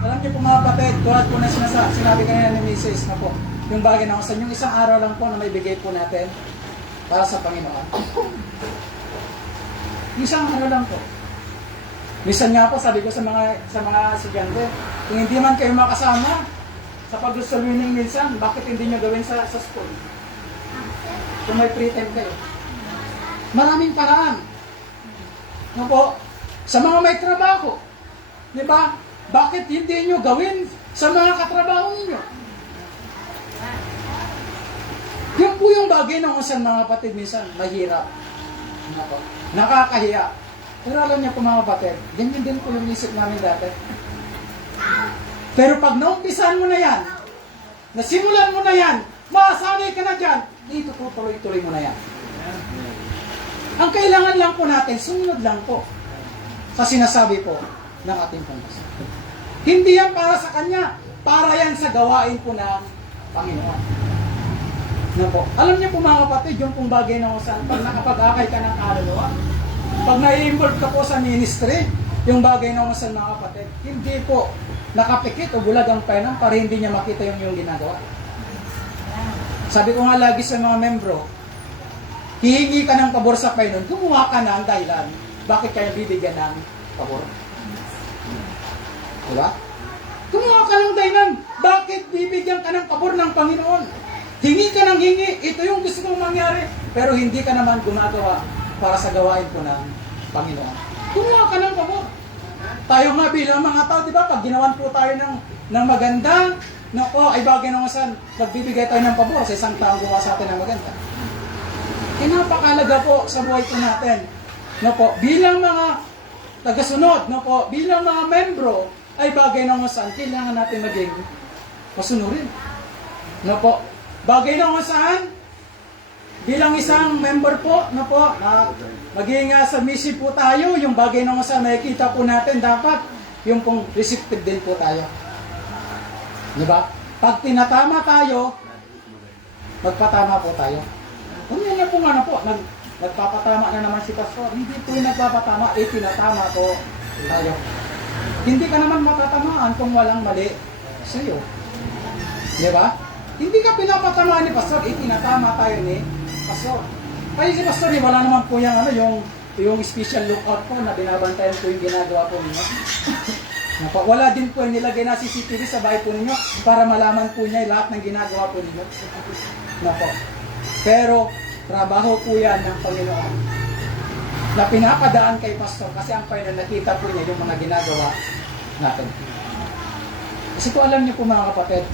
Alam niyo po mga kapatid, tulad po na sinabi kanina ni Mrs. na po, yung bagay na kung yung isang araw lang po na may bigay po natin para sa Panginoon. Isang araw lang po. Minsan nga po, sabi ko sa mga estudyante, kung hindi man kayo makasama sa pag-swimming minsan, bakit hindi nyo gawin sa school? Kung may free time kayo. Maraming paraan. Sa mga may trabaho, di ba? Bakit hindi nyo gawin sa mga katrabaho ninyo? Yan po yung bagay na kung saan mga kapatid minsan mahirap. Nakakahiya. Pero alam niyo po mga kapatid, ganyan din po yung isip namin dati. Pero pag naumpisan mo na yan, nasimulan mo na yan, masanay ka na dyan, dito po tuloy-tuloy mo na yan. Ang kailangan lang po natin, sumunod lang po sa sinasabi po ng ating Panginoon. Hindi yan para sa Kanya, para yan sa gawain po ng Panginoon. Alam niyo po mga kapatid, yung pong bagay na kung saan, pag nakapag-akay ka ng kaluluwa, pag na-involve ka po sa ministry, yung bagay na kung saan mga kapatid, hindi po nakapikit o bulag ang penang para hindi niya makita yung ginagawa. Sabi ko nga lagi sa mga membro, hihingi ka ng pabor sa Panginoon, gumawa ka na ang dahilan. Bakit kaya bibigyan ng pabor? Diba? Gumawa ka ng dahilan. Bakit bibigyan ka ng pabor ng Panginoon? Hingi ka ng hingi, ito yung gusto kong mangyari, pero hindi ka naman gumagawa para sa gawain po ng Panginoon. Gumawa ka ng pabor. Tayo nga bilang mga tao, di ba, pag ginawan po tayo ng maganda, nako, ay bagay naman saan, nagbibigay tayo ng pabor sa isang taong gumawa sa atin ng maganda. Kaya napakalaga po sa buhay po natin. No po, bilang mga tagasunod, no po, bilang mga membro, ay bagay naman saan, kailangan natin maging masunurin. No po, bagay naman saan, bilang isang member po, no po, na maging submissive po tayo, yung bagay naman saan nakikita po natin, dapat yung pong receptive din po tayo. Di ba? Pag tinatama tayo, magpatama po tayo. Kung yan na po nga na po, nagpapatama na naman si Pastor. Hindi po yung nagpapatama, tinatama po tayo. Hindi ka naman makatamaan kung walang mali sa iyo. Di ba? Hindi ka pinapatamaan ni Pastor, tinatama tayo ni Pastor. Kaya si Pastor, wala naman po yung special lookout po na binabantayan po yung ginagawa po ninyo. Wala din po yung nilagay na CCTV sa bahay po ninyo para malaman po niya lahat ng ginagawa po ninyo. Pero, trabaho po yan ng Panginoon na pinapadaan kay Pastor kasi ang Panginoon nakita po niya yung mga ginagawa natin. Kasi kung alam niyo po mga kapatid,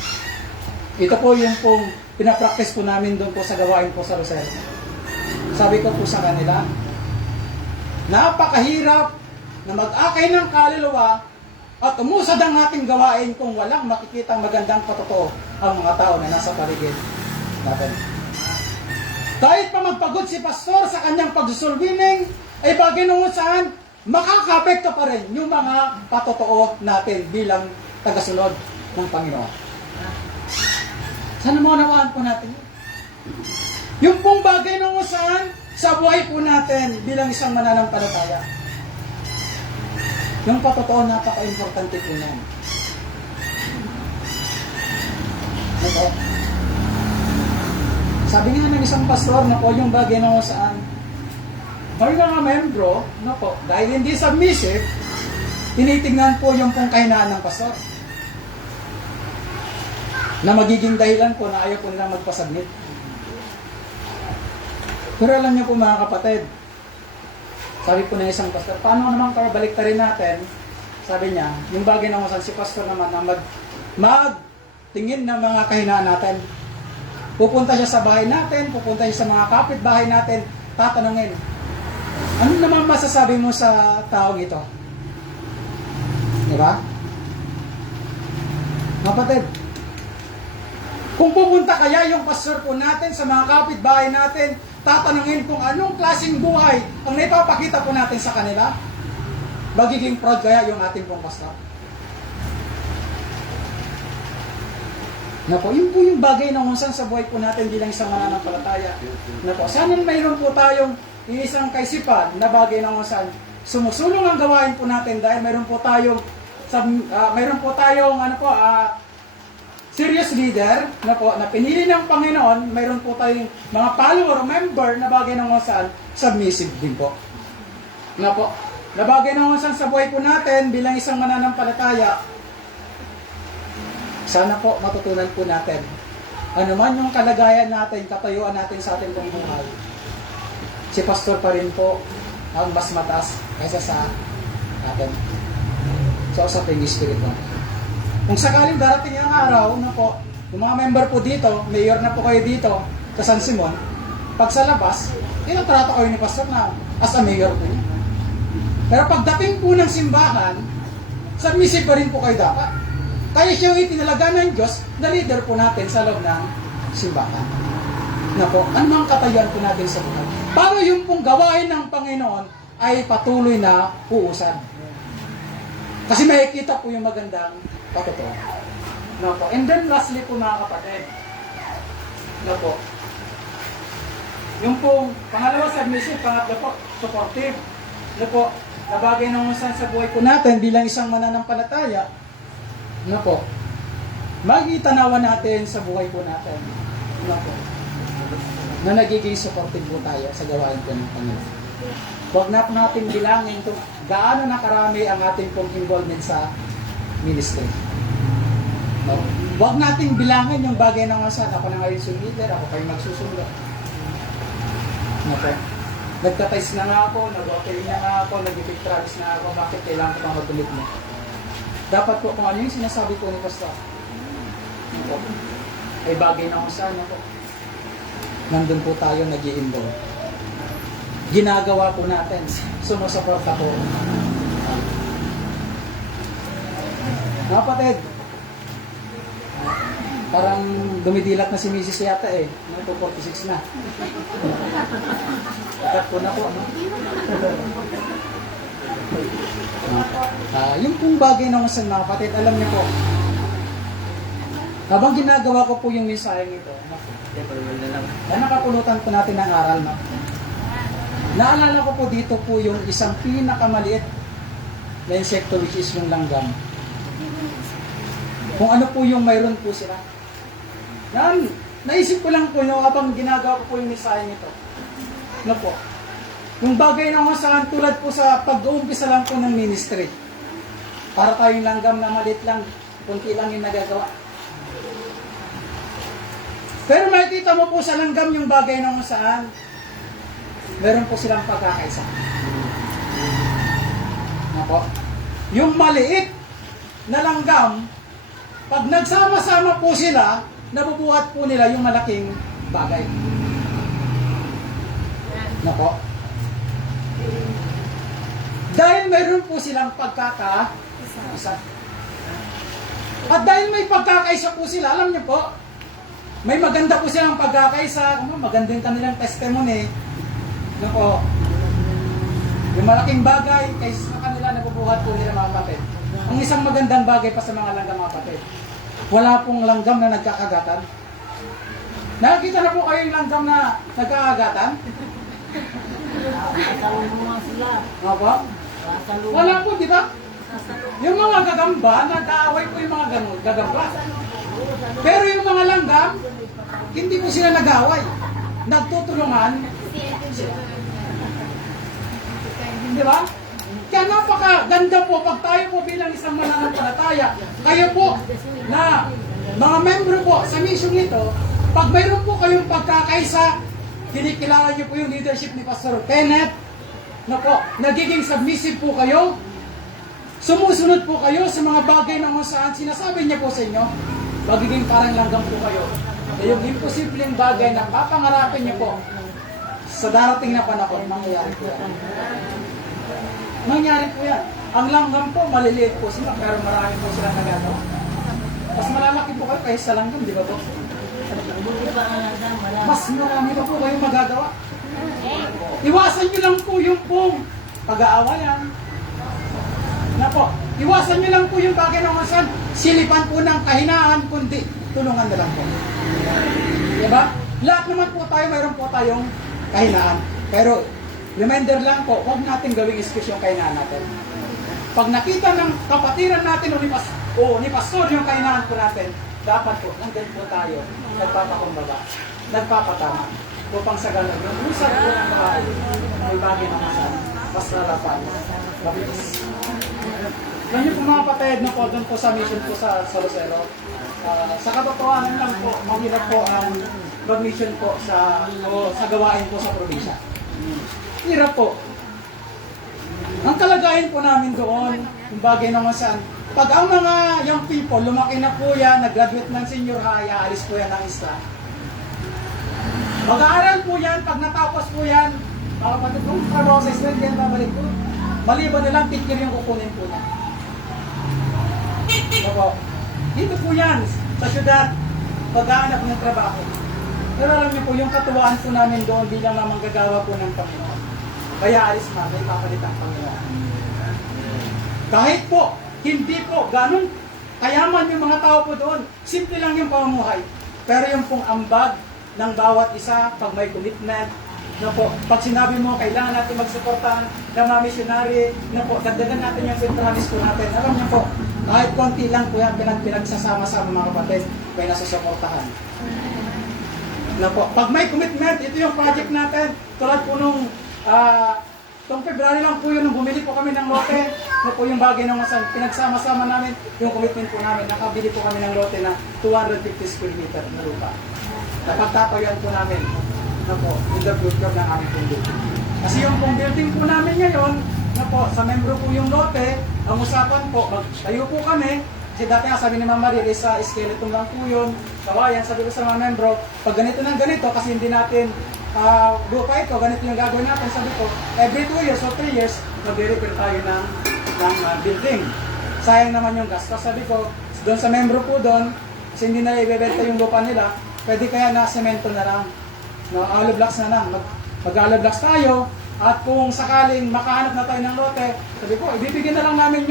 ito po yung pong pinapractice po namin doon po sa gawain po sa Rosario. Sabi ko po sa kanila, napakahirap na mag-akay ng kaluluwa at umusad ang ating gawain kung walang makikitang magandang patotoo ang mga tao na nasa paligid natin. Kahit pa magpagod si Pastor sa kanyang pagsusulwining, ay bagay nung saan makakapekto pa rin yung mga patotoo natin bilang tagasunod ng Panginoon. Sana maunawaan po natin yun. Yung pong bagay nung saan sa buhay po natin bilang isang mananampalataya. Yung patotoo, napaka-importante po yan. Ito. Sabi nga ng isang pastor na po yung bagay na saan may mga membro na po, dahil hindi submissive, tinitingnan po yung pong kahinaan ng pastor na magiging dahilan po na ayaw po nilang magpasubmit. Pero alam niyo po mga kapatid, sabi po na isang pastor, paano naman kayo baliktarin natin? Sabi niya, yung bagay na saan si pastor naman na magtingin ng mga kahinaan natin. Pupunta siya sa bahay natin, pupunta siya sa mga kapitbahay natin, tatanungin, ano naman masasabi mo sa taong ito? Di ba? Kapatid, kung pupunta kaya yung pastor po natin sa mga kapitbahay natin, tatanungin kung anong klaseng buhay ang naipapakita po natin sa kanila, magiging proud kaya yung ating pong pastor? Na po, yun po yung bagay na kung saan sa buhay po natin bilang isang mananampalataya. Na po, sana mayroon po tayong isang kaisipan na bagay na kung saan sumusulong ang gawain po natin dahil mayroon po tayong serious leader na po, na pinili ng Panginoon, mayroon po tayong mga follower o member na bagay na kung saan submissive din po. Na po, na bagay na kung saan sa buhay po natin bilang isang mananampalataya, sana po matutunan po natin. Ano man yung kalagayan natin, katayuan natin sa ating pong buhay, si pastor pa rin po ang mas mataas kaysa sa atin. So, sa ating Espiritu. Kung sakaling darating ang araw na po, yung mga member po dito, mayor na po kayo dito sa San Simon, pag sa labas, tinatrato kayo ni pastor na as a mayor po niya. Pero pagdating po ng simbahan, submissive pa rin po kayo dapat. Kaya siya yung itinalaga ng Diyos na leader po natin sa loob ng simbahan. Na po, ano mang katayuan po natin sa buhay? Para yung pong gawain ng Panginoon ay patuloy na uusad. Kasi makikita po yung magandang patotoo. No po. And then lastly po mga kapatid, no po, yung pong pangalawa submissive, pangatlo po, supportive. No po, nabagay ng saan sa buhay po natin bilang isang mananampalataya, no po, magitanawan natin sa buhay po natin, no po, na nagiging supportive po tayo sa gawain po ng Panginoon. Huwag na natin bilangin kung gaano na karami ang ating pong involvement sa ministry. No? Huwag nating bilangan yung bagay na masan. Ako na ngayon leader, ako kayo magsusundo. Okay. Nagtatais na nga ako, nag-okay na nga ako, nag-effect Travis na ako, bakit kailangan ko pang magulit mo? Dapat po kung ano yung sinasabi ko ni Pastor. Ako. Ay bagay na kung saan ako. Nandun po tayo nag-i-involve. Ginagawa po natin. Sumusuporta po. Mga kapatid, parang dumidilat na si Mrs. yata eh. Ano po, 46 na. Takat po na po. Ano? Yung pong bagay na kung mga kapatid, alam niyo po, habang ginagawa ko po yung mensaheng ito, nakapulutan po natin ng aral na. Naalala ko po dito po yung isang pinakamaliit na insekto which is yung langgam. Kung ano po yung mayroon po sila. Naisip ko lang po yung habang ginagawa ko po yung mensaheng ito. Ano po? Yung bagay na kung saan tulad po sa pag-uumpisa lang po ng ministry. Para tayong langgam na maliit lang, kunti lang yung nagagawa. Pero makikita mo po sa langgam yung bagay na kung saan meron po silang pagkakaisa. Ano po? Yung maliit na langgam, pag nagsama-sama po sila, nabubuhat po nila yung malaking bagay. Ano po? Dahil mayroon po silang pagkakaisa. At dahil may pagkakaisa po sila, alam niyo po, may maganda po silang pagkakaisa, maganda yung kanilang testimony. Ano po? Yung malaking bagay, kaysa sa kanila nabubuhat po nila mga kapatid. Ang isang magandang bagay pa sa mga langgam mga kapatid, wala pong langgam na nagkakagatan. Nakikita na po kayo yung langgam na nagkakagatan? Apa? Wala po, di ba? Yung mga gagamba, nag-aaway po yung mga gagamba. Pero yung mga langgam, hindi po sila nag-aaway. Nagtutulungan. Di ba? Kaya napakaganda po pag tayo po bilang isang mananampalataya. Kayo po na mga membro po sa mission nito, pag mayroon po kayong pagkakaisa, kinikilala niyo po yung leadership ni Pastor Kenneth, na po, nagiging submissive po kayo, sumusunod po kayo sa mga bagay na kung saan sinasabi niya po sa inyo, magiging parang langgam po kayo. Na yung imposibleng bagay na papangarapin niyo po sa darating na panahon, mangyayari po yan. Mangyayari po yan. Ang langgam po, maliliit po sila, pero marami po silang nagagawa. Mas malalaki po kayo kaysa sa langgam, di ba po? Mas marami pa po kayong magagawa. Iwasan nyo lang po yung pong pag-aawayan. Na po, iwasan nyo lang po yung bagay ng masan, silipan po ng kahinaan, kundi tulungan na lang po. Diba? Lahat naman po tayo, mayroon po tayong kahinaan. Pero, reminder lang po, huwag natin gawing excuse yung kahinaan natin. Pag nakita ng kapatiran natin o ni pastor yung kahinaan po natin, dapat po, nandun po tayo, nagpapakumbaba, nagpapatama, upang sa ganun, yung usap po ng bahay, may bagay na masan, mas lalapan, mabilis. Alam niyo po mga kapatid na po, doon po sa mission po sa Lucero, sa katotohanan lang po, mahirap po ang mag-mission po sa gawain po sa probinsya. Hirap po. Ang kalagayan po namin doon, yung bagay naman saan, pag ang mga young people, lumaki na po yan, nag-graduate ng senior high, aalis po yan ng isla. Mag-aaral po yan, pag natapos po yan, mga kapatid kong trabaho sa Israel, yan babalik po. Maliban na lang, tikir yung kukunin po na. Dito po yan, sa syudad, pag-aanap ng trabaho. Pero alam niyo po, yung katuwaan po namin doon bilang mga manggagawa po ng Panginoon. Kaya alis na, may papalit ang Panginoon. Kahit po, hindi po, ganun kayaman yung mga tao po doon. Simple lang yung pamumuhay. Pero yung pong ambag ng bawat isa, pag may commitment, na po, pag sinabi mo, kailangan natin magsuportahan ng mga missionary, na po, dagdagan natin yung centralis po natin. Alam niyo po, kahit konti lang po yan, pinagsasama-sama mga kapatid, may nasusuportahan. Na po, pag may commitment, ito yung project natin, tulad po nung Itong February lang po yun, nung bumili po kami ng lote, ano po yung bagay ng masal, pinagsama-sama namin, yung commitment po namin, nakabili po kami ng lote na 250 square meter na lupa. Napagtatayan po namin, ano po, in the future ng aming pong building. Kasi yung pong building po namin ngayon, ano po, sa membro po yung lote, ang usapan po, magtayo po kami, kasi dati nga sabi ni Ma'am Marie, sa skeleton lang po yun, kawayan, sabi ko sa mga membro, pag ganito ng ganito, kasi hindi natin lupa ito, ganito yung gagawin natin, sabi ko, every 2 years or 3 years, mag-repair tayo ng building. Sayang naman yung gastos. Sabi ko, doon sa membro po doon, kasi hindi na ibebenta yung lupa nila, pwede kaya na semento na lang, no, hollow blocks na lang, mag-hollow blocks tayo, at kung sakaling makahanap na tayo ng lote, sabi ko, ibibigyan na lang namin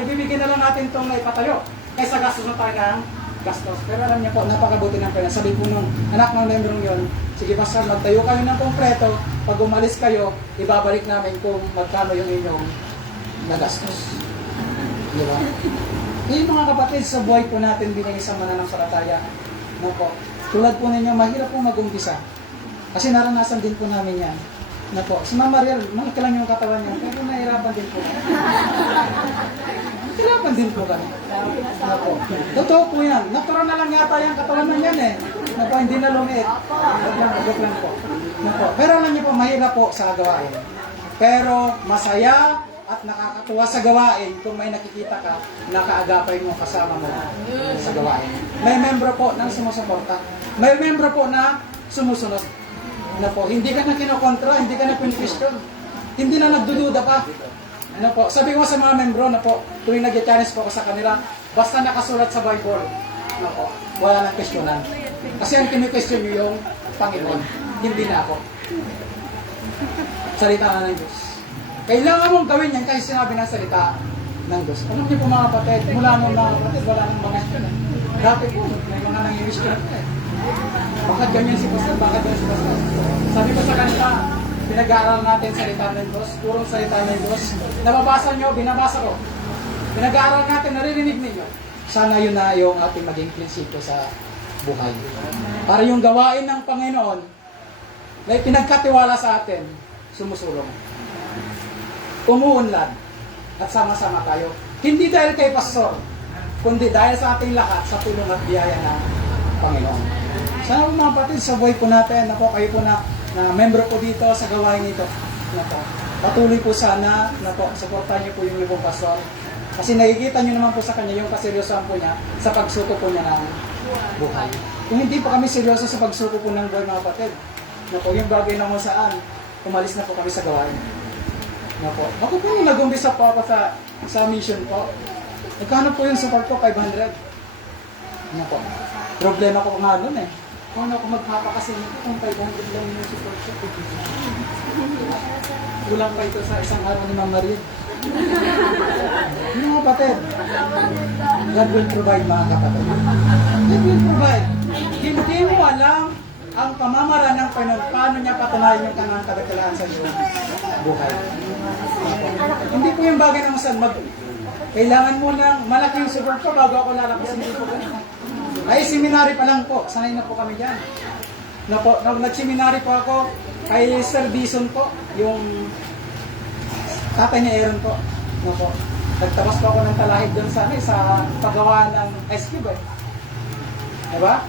ibibigyan na lang natin itong naipatayo, kaysa gastos na tayo ng gastos. Pero alam niyo po, napakabuti ng pera. Sabi po nung anak ng membrong yon, sige pastor, magtayo kayo ng konkreto, pag umalis kayo, ibabalik namin kung magkano yung inyong nagastos. Di ba? Yung mga kapatid, sa buhay po natin bilang isang mananampalataya, no po, tulad po ninyo, mahirap po mag-umpisa. Kasi naranasan din po namin yan. Na po, si Mama Mariel, malaki lang yung katawan niya, pero nahirapan din po. Nahirapan din po kami. Na po. Totoo po yan. Natural na lang yata yung katawan na yan eh. Na po, hindi na lumiit. Joke lang po. Na po. Pero alam niyo po, mahirap po sa gawain. Pero masaya at nakakatuwa sa gawain kung may nakikita ka, nakaagapay mo kasama mo sa gawain. May membro po na sumusuporta. May membro po na sumusunod. Na po, hindi ka na kinokontra, hindi ka na pin-question. Hindi na nagdududa pa. Ano po, sabi ko sa mga membro na po, tuwing nag-challenge po ako sa kanila, basta nakasulat sa Bible, ano po, wala nang questionan. Kasi ang kini-question nyo yung Panginoon, hindi na ako. Salita na ng Diyos. Kailangan mong gawin yan kasi sinabi ng salita ng Diyos. Alam niyo po mga kapatid, mula nung mga kapatid, wala nang mga question eh. Dati po, may mga nangyayisyon eh. Bakit ganyan si Pastor? Bakit ganyan si Pastor? Sabi ko sa kanila, pinag-aaral natin salita ng Diyos, purong salita ng Diyos. Nababasa nyo, binabasa ko. Pinag-aaral natin, naririnig ninyo. Sana yun na yung ating maging prinsipyo sa buhay. Para yung gawain ng Panginoon na pinagkatiwala sa atin, sumusulong. Umuunlad at sama-sama tayo. Hindi dahil kay Pastor, kundi dahil sa ating lahat sa tulong at biyaya ng Panginoon. Sana po mga kapatid, sa buhay po natin, na po kayo po na membro po dito sa gawain ito. Na po, patuloy po sana na po, supportan niyo po yung ibang pastor. Kasi nakikita niyo naman po sa kanya yung kaseryosohan po niya sa pagsuko po niya ng buhay. Kung hindi po kami seryoso sa pagsuko po ng buhay mga kapatid, na po, yung bagay na kung saan, umalis na po kami sa gawain. Na po, ako po yung nag-umpisa po ako sa mission po. Nagkano po yung support ko? 500. Na po. Problema ko nga nun eh. Kung ako magpapakasin ito, kung 500 lang yung support ko. Kulang pa ito sa isang araw ni Ma'am Marie. Yung mga kapatid, God will provide mga kapatid. God will provide. Hindi mo alam ang pamamaraan ng Panginoon, paano niya patunayan yung kanyang kadagdagan sa iyong buhay. Hindi po yung bagay na masan kailangan mo ng malaking support ko bago ako lalabas. Hindi po ganun. Ay, seminary pa lang po. Sanay na po kami dyan. Nag-seminary po ako kay Sir Bison po, yung tatay ni Aaron po. Nagtabas po ako ng talahib doon sa paggawa ng ice cube eh. Diba?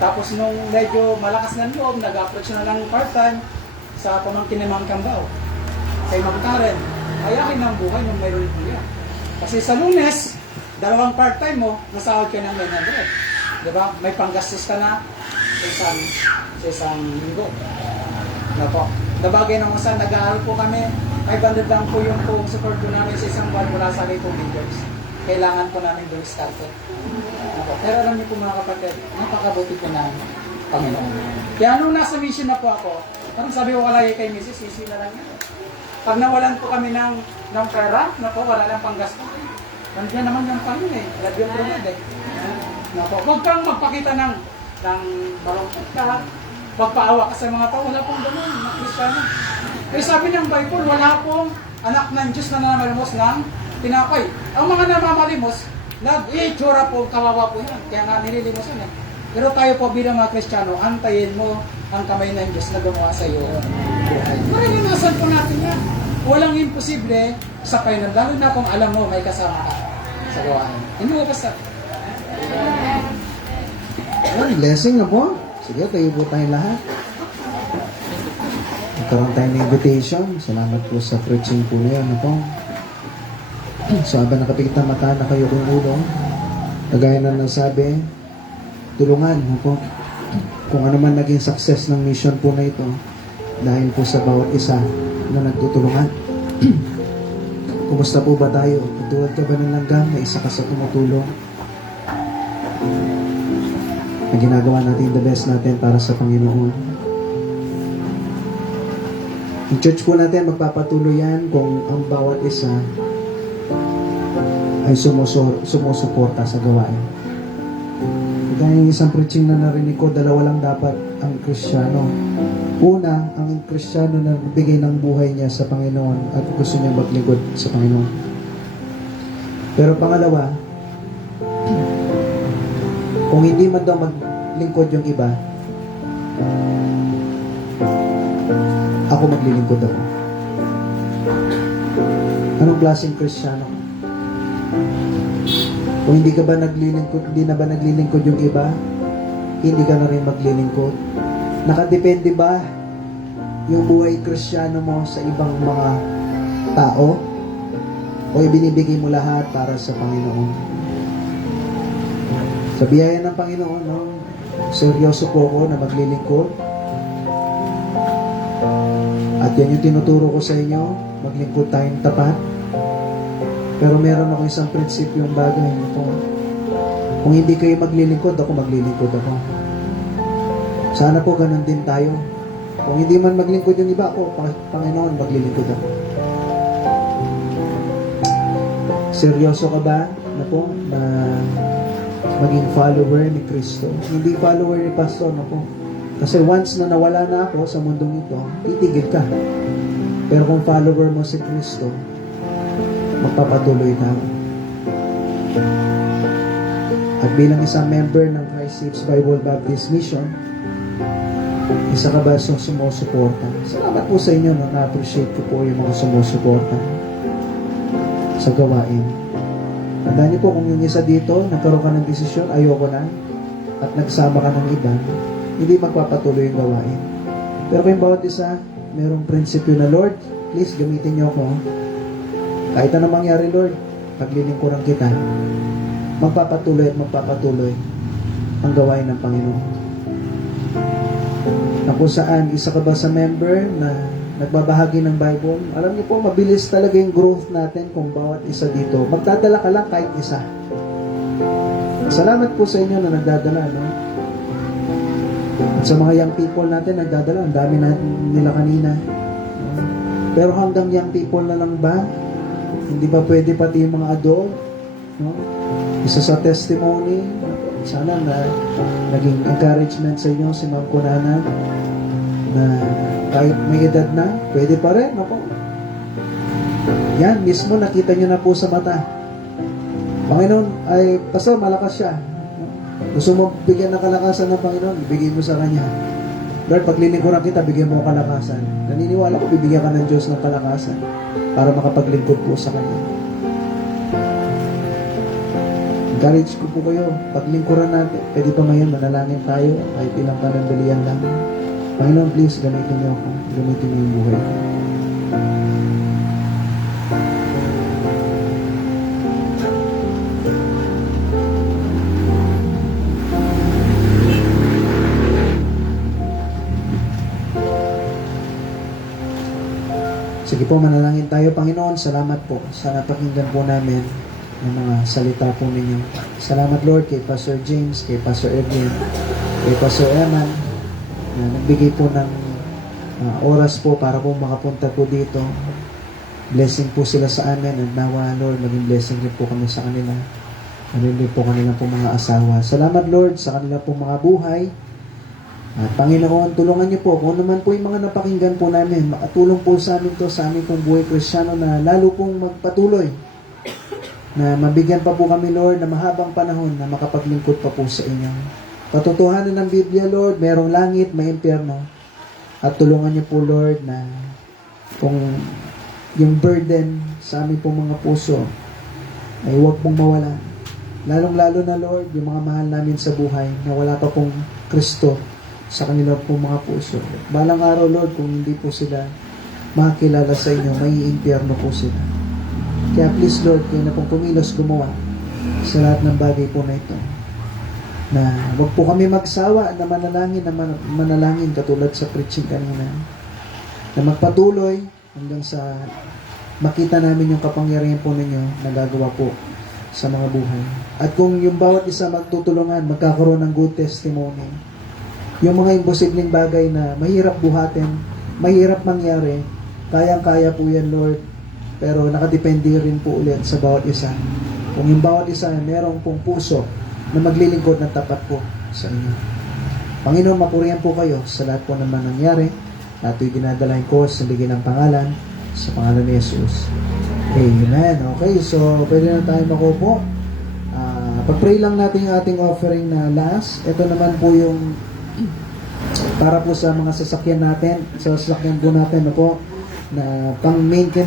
Tapos nung medyo malakas ng loob, nag-approach na ng part-time sa pamangkin ni Ma'am Cambao. Kay Ma'am Karen, ayakin ng buhay nung mayroon po yan. Kasi sa Lunes, 2 part-time mo, nasahod ka ng 900. Diba? May panggastos ka na sa isang linggo. Ano po? Nabagay na kung saan nag-aaral po kami, 500 lang po yung support po namin sa isang buwan mula sa Lito Leaders. Kailangan po namin doon started. Ano? Pero alam niyo po mga kapatid, napakabuti po ng Panginoon. Kaya nung nasa mission na po ako, parang sabi ko kalagi kay Mrs. Sisi na lang yan. Pag nawalan po kami ng pera, wala lang panggasto. Nandiyan naman yung Panginoon eh. God will provide eh. Huwag kang magpakita ng balongkot ka. Magpaawa ka sa mga tao. Wala pong ganun, mga Kristiyano. Eh sabi ng Bible, wala pong anak ng Diyos na namamalimos ng tinapay. Ang mga namamalimos, nag-itsura po, kawawa po yan. Kaya nga nililimos yan eh. Pero tayo po bilang mga Kristiyano, antayin mo ang kamay ng Diyos na gumawa sa iyo. buhay. Maranasan po natin yan. Walang imposible sa kainan. Lalo na kung alam mo may kasama ka sa gawain. Hindi mo basta. Ayan, blessing na po. Sige, tayo po tayo lahat. Nagkaroon tayo ng invitation. Salamat po sa preaching po na yan. Ano po? So, habang nakapikit ang mata na kayo kung ulo, kagaya na nasabi, tulungan. Ano po? Kung ano man naging success ng mission po na ito, dahil po sa bawat isa na nagtutulungan. Kumusta po ba tayo? Tulad ka ba ng langgam na isa ka sa tumutulong? Na ginagawa natin the best natin para sa Panginoon. Ang church po natin, magpapatuloy yan kung ang bawat isa ay sumusuporta sa gawain. Kaya yung isang preaching na narinig ko, dalawa lang dapat ang Kristiyano. Una, ang Kristiyano na nagbigay ng buhay niya sa Panginoon at gusto niya maglingkod sa Panginoon. Pero pangalawa, kung hindi man daw maglingkod yung iba, ako maglilingkod ako. Anong klaseng Kristiyano? Kung hindi ka ba naglilingkod, hindi na ba naglilingkod yung iba, hindi ka na rin maglilingkod. Nakadepende ba yung buhay Kristiyano mo sa ibang mga tao? O ibinibigay mo lahat para sa Panginoon? Sa biyaya ng Panginoon, no? Seryoso po ako na maglilingkod. At yan yung tinuturo ko sa inyo, maglingkod tayong tapat. Pero meron ako isang prinsipyong bagay. Kung hindi kayo maglilingkod, ako maglilingkod ako. Sana po ganun din tayo. Kung hindi man maglingkod yung iba, ako, Panginoon, maglilingkod ako. Seryoso ka ba na po na maging follower ni Kristo? Hindi follower ni Pastor na po. Kasi once na nawala na ako sa mundong ito, titigil ka. Pero kung follower mo si Kristo, magpapatuloy na. At bilang isang member ng Christ Saves Bible Baptist Mission, isa ka ba sumusuporta? Salamat po sa inyo, no? Na-appreciate ko po yung mga sumusuporta sa gawain. Tandaan niyo po, kung yung isa dito, nagkaroon ka ng desisyon, ayoko na, at nagsama ka ng iba, hindi magpapatuloy yung gawain. Pero kung bawat isa, mayroong prinsipyo na, Lord, please gamitin niyo ako. Kahit anong mangyari, Lord, paglilingkuran kita, magpapatuloy at magpapatuloy ang gawain ng Panginoon. Na kung saan, isa ka ba sa member na nagbabahagi ng Bible? Alam niyo po, mabilis talaga yung growth natin kung bawat isa dito. Magdadala ka lang kahit isa. Salamat po sa inyo na nagdadala, no? At sa mga young people natin, nagdadala. Ang dami nila kanina. Pero hanggang young people na lang ba? Hindi ba pwede pati yung mga adult? No? Isa sa testimony, sana na naging encouragement sa inyo si Ma'am Kunana na kahit may edad na, pwede pa rin. Ako. Yan, mismo nakita nyo na po sa mata. Panginoon, ay, Pastor, malakas siya. Gusto mo bigyan ng kalakasan ng Panginoon, ibigay mo sa Kanya. Lord, paglilingkuran kita, bigyan mo kalakasan. Naniniwala ko, bibigyan ka ng Diyos ng kalakasan para makapaglingkod po sa Kanya. Encourage ko po kayo, paglingkuran natin, pwede pa ngayon, manalangin tayo, kahit ilang panandalian lang. Panginoon, please, gamitin niyo ako. Gamitin niyo yung buhay. Sige po, manalangin tayo, Panginoon. Salamat po sa napakinggan po namin ng mga salita po ninyo. Salamat, Lord, kay Pastor James, kay Pastor Edwin, kay Pastor Eman, na nagbigay po ng oras po para po makapunta po dito. Blessing po sila sa amin, and nawa, Lord, maging blessing din po kami sa kanila. Ano din po kanila po mga asawa. Salamat, Lord, sa kanila po mga buhay. At Panginoon, tulungan niyo po kung naman po yung mga napakinggan po namin, makatulong po sa amin to, sa aming pong buhay Kristiyano na lalo pong magpatuloy, na mabigyan pa po kami, Lord, na mahabang panahon na makapaglingkod pa po sa inyo. Katotohanan ng Biblia, Lord, mayroong langit, may impyerno. At tulungan niyo po, Lord, na kung yung burden sa aming pong mga puso ay huwag pong mawala. Lalong-lalo na, Lord, yung mga mahal namin sa buhay na wala pa pong Kristo sa kanila pong mga puso. Balang araw, Lord, kung hindi po sila makakilala sa inyo, may impyerno po sila. Kaya please, Lord, kayo na pong kumilos gumawa sa lahat ng bagay po na ito. Na wag po kami magsawa na manalangin katulad sa preaching kanina. Na magpatuloy hanggang sa makita namin yung kapangyarihan po ninyo na gagawa po sa mga buhay. At kung yung bawat isa magtutulungan, magkakaroon ng good testimony. Yung mga imposibleng bagay na mahirap buhatin, mahirap mangyari, kayang-kaya po yan, Lord. Pero nakadepende rin po ulit sa bawat isa. Kung yung bawat isa ay merong pong puso na maglilingkod ng tapat po sa inyo. Panginoon, mapurihan po kayo sa lahat po naman nangyari. At ito'y dinadalahin ko sa ligin ng pangalan, sa pangalan ni Jesus. Amen. Okay, so pwede na tayo makupo. Pag-pray lang natin yung ating offering na last. Ito naman po yung para po sa mga sasakyan natin, sa sasakyan po natin na pang maintenance.